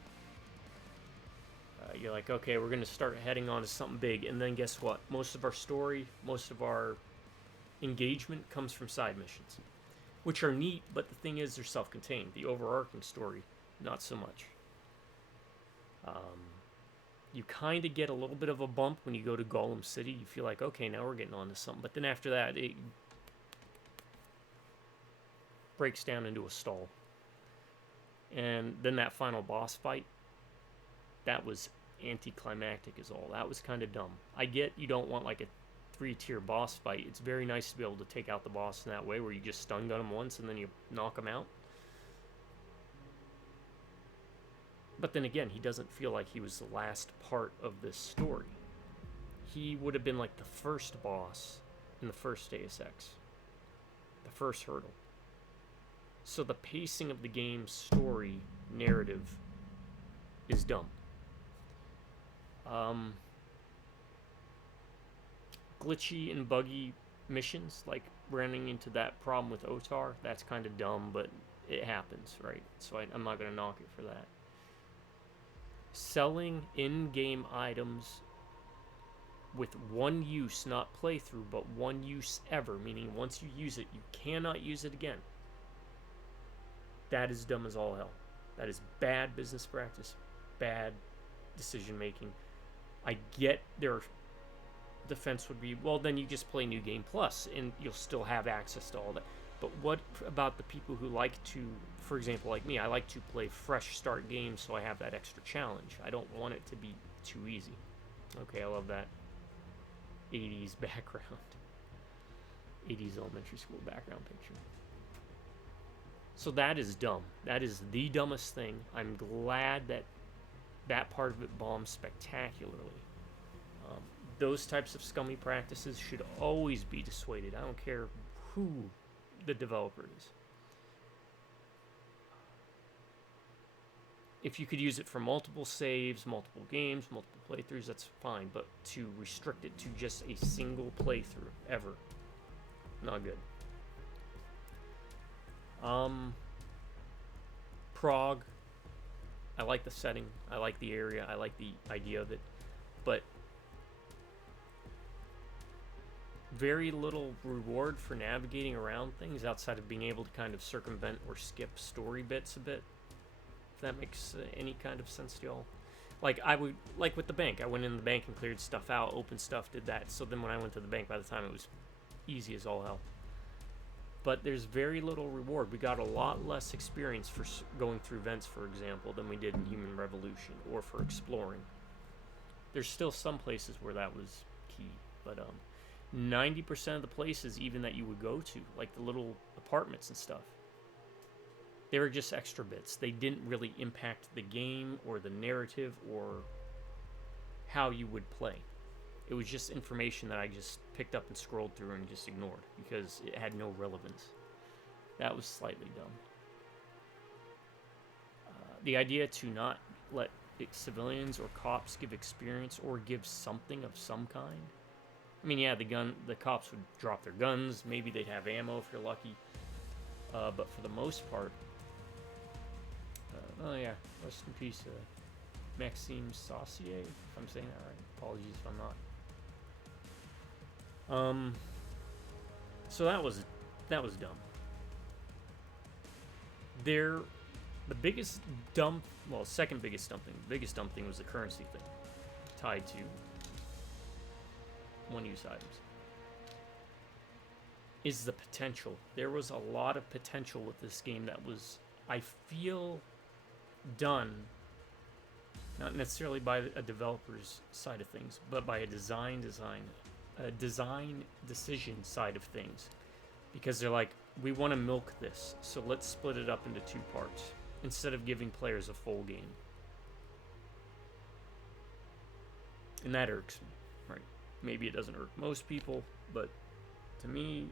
You're like, okay, we're going to start heading on to something big. And then guess what? Most of our story, most of our engagement comes from side missions, which are neat, but the thing is they're self-contained. The overarching story, not so much. You kind of get a little bit of a bump when you go to Gollum City. You feel like, okay, now we're getting on to something. But then after that, it breaks down into a stall. And then that final boss fight, that was anticlimactic is all. That was kind of dumb. I get you don't want like a 3-tier boss fight. It's very nice to be able to take out the boss in that way where you just stun gun him once and then you knock him out. But then again, he doesn't feel like he was the last part of this story. He would have been like the first boss in the first Deus Ex. The first hurdle. So the pacing of the game's story narrative is dumb. Glitchy and buggy missions, like running into that problem with Otar, that's kind of dumb, but it happens, right? So I'm not going to knock it for that. Selling in-game items with one use, not playthrough, but one use ever, meaning once you use it, you cannot use it again. That is dumb as all hell. That is bad business practice, bad decision making. I get their defense would be, well, then you just play New Game Plus and you'll still have access to all that. But what about the people who like to, for example, like me, I like to play fresh start games so I have that extra challenge. I don't want it to be too easy. Okay, I love that 80s background. 80s elementary school background picture. So that is dumb. That is the dumbest thing. I'm glad that that part of it bombed spectacularly. Those types of scummy practices should always be dissuaded. I don't care who the developer is. If you could use it for multiple saves, multiple games, multiple playthroughs, that's fine. But to restrict it to just a single playthrough, ever, not good. Prague, I like the setting, I like the area, I like the idea of it, but very little reward for navigating around things outside of being able to kind of circumvent or skip story bits a bit, if that makes any kind of sense to y'all. Like like with the bank, I went in the bank and cleared stuff out, opened stuff, did that, so then when I went to the bank, by the time it was easy as all hell. But there's very little reward. We got a lot less experience for going through vents, for example, than we did in Human Revolution, or for exploring. There's still some places where that was key, but 90% of the places even that you would go to, like the little apartments and stuff, they were just extra bits. They didn't really impact the game or the narrative or how you would play. It was just information that I just picked up and scrolled through and just ignored because it had no relevance. That was slightly dumb. The idea to not let civilians or cops give experience or give something of some kind. I mean, yeah, the cops would drop their guns. Maybe they'd have ammo if you're lucky. But for the most part, oh yeah, rest in peace, Maxime Saucier, if I'm saying that right. Apologies if I'm not. So that was dumb. The biggest dumb, well, second biggest dumb thing. The biggest dumb thing was the currency thing, tied to one-use items. Is the potential. There was a lot of potential with this game that was, I feel, done, not necessarily by a developer's side of things, but by a design decision side of things, because they're like, we want to milk this, so let's split it up into two parts instead of giving players a full game. And that irks me, right? Maybe it doesn't irk most people, but to me,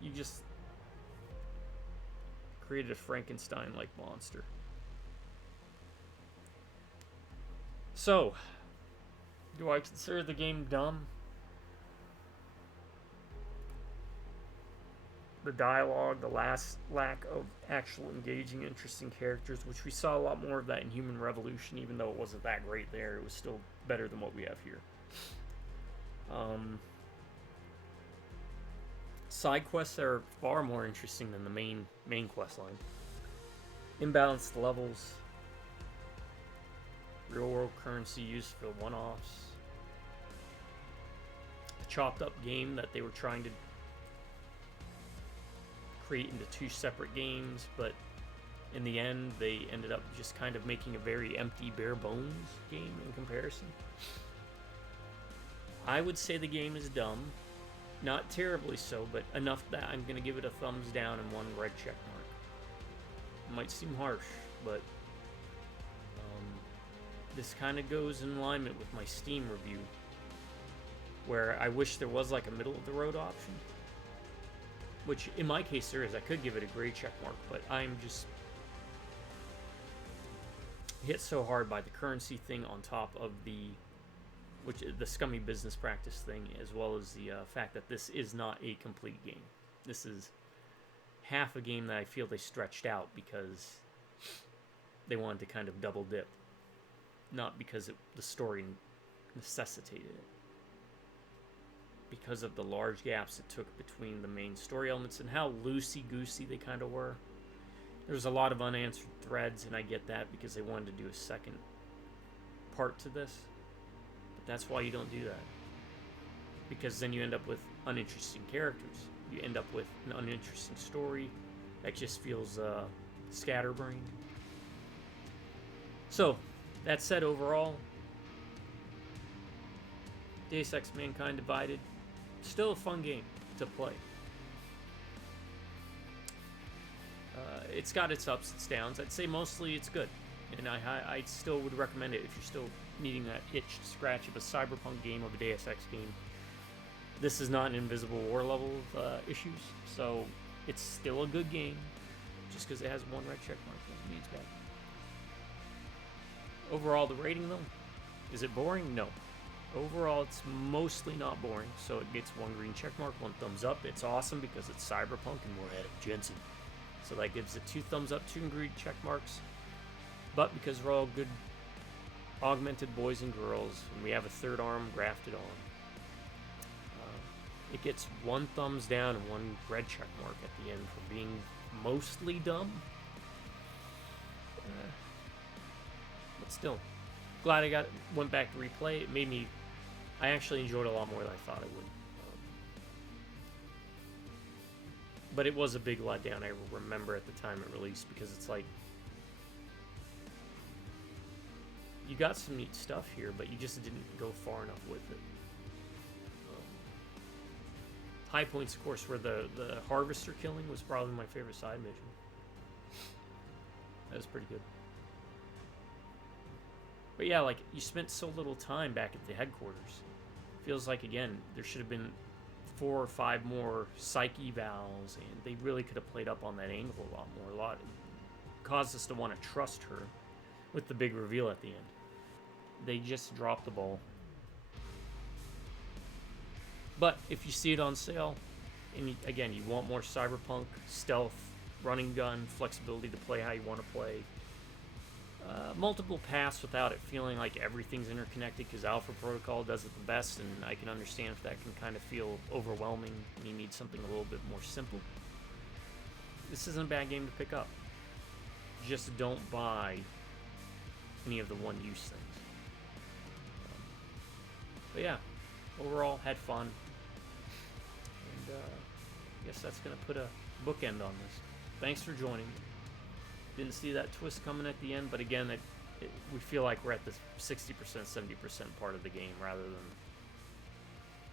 you just created a Frankenstein-like monster. So, do I consider the game dumb? The dialogue, the lack of actual engaging, interesting characters, which we saw a lot more of that in Human Revolution, even though it wasn't that great there, it was still better than what we have here. Side quests are far more interesting than the main quest line. Imbalanced levels, real world currency used for one-offs, a chopped up game that they were trying to create into two separate games, but in the end they ended up just kind of making a very empty, bare bones game in comparison. I would say the game is dumb, not terribly so, but enough that I'm going to give it a thumbs down and one red check mark. It might seem harsh, but this kind of goes in alignment with my Steam review, where I wish there was like a middle of the road option, which in my case there is. I could give it a gray check mark, but I'm just hit so hard by the currency thing on top of the scummy business practice thing, as well as the fact that this is not a complete game. This is half a game that I feel they stretched out because they wanted to kind of double dip, not because the story necessitated it. Because of the large gaps it took between the main story elements and how loosey-goosey they kind of were. There's a lot of unanswered threads, and I get that because they wanted to do a second part to this. But that's why you don't do that. Because then you end up with uninteresting characters. You end up with an uninteresting story that just feels scatterbrained. So, that said, overall, Deus Ex Mankind Divided, still a fun game to play. It's got its ups, its downs. I'd say mostly it's good, and I still would recommend it if you're still needing that itch to scratch of a cyberpunk game, of a Deus Ex game. This is not an Invisible War level of issues, so it's still a good game. Just because it has one red check mark doesn't mean it's bad. Overall, the rating though, is it boring? No. Overall, it's mostly not boring, so it gets one green check mark, one thumbs up. It's awesome because it's cyberpunk and we're ahead of Jensen. So that gives it 2 thumbs up, 2 green check marks. But because we're all good augmented boys and girls, and we have a third arm grafted on, it gets 1 thumbs down and 1 red check mark at the end for being mostly dumb. But still, glad I went back to replay. It made me, I actually enjoyed it a lot more than I thought I would. But it was a big letdown, I remember, at the time it released, because it's like, you got some neat stuff here, but you just didn't go far enough with it. High points, of course, where the harvester killing was probably my favorite side mission. That was pretty good. But yeah, like, you spent so little time back at the headquarters. Feels like, again, there should have been 4 or 5 more psych evals, and they really could have played up on that angle a lot more. Caused us to want to trust her with the big reveal at the end. They just dropped the ball. But if you see it on sale, and again, you want more cyberpunk, stealth, running gun, flexibility to play how you want to play, multiple paths without it feeling like everything's interconnected, because Alpha Protocol does it the best, and I can understand if that can kind of feel overwhelming and you need something a little bit more simple. This isn't a bad game to pick up. Just don't buy any of the one-use things. But yeah, overall, had fun. And I guess that's going to put a bookend on this. Thanks for joining me. Didn't see that twist coming at the end, but again, we feel like we're at the 60%, 70% part of the game rather than,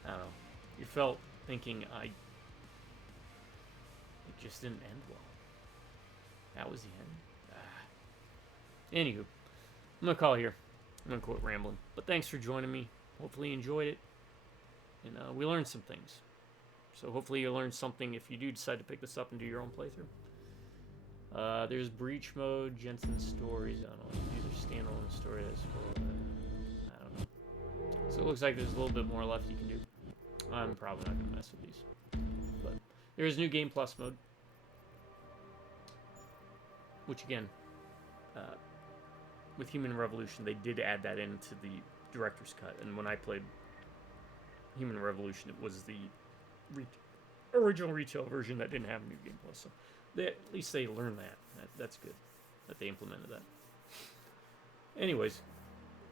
I don't know. You felt thinking it just didn't end well. That was the end. Anywho, I'm going to call it here. I'm going to quit rambling. But thanks for joining me. Hopefully you enjoyed it. And we learned some things. So hopefully you learned something if you do decide to pick this up and do your own playthrough. There's Breach Mode, Jensen's Stories. I don't know. These are standalone story. I don't know. So it looks like there's a little bit more left you can do. I'm probably not going to mess with these. But there's New Game Plus mode. Which again, with Human Revolution, they did add that into the director's cut. And when I played Human Revolution, it was the original retail version that didn't have New Game Plus. So at least they learned that. That's good that they implemented that. Anyways,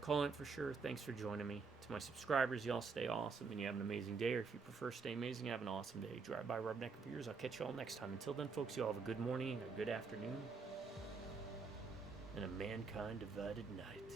calling it for sure. Thanks for joining me. To my subscribers, y'all stay awesome and you have an amazing day. Or if you prefer stay amazing, have an awesome day. Drive by Rubneck Beers. I'll catch you all next time. Until then, folks, you all have a good morning, a good afternoon, and a mankind divided night.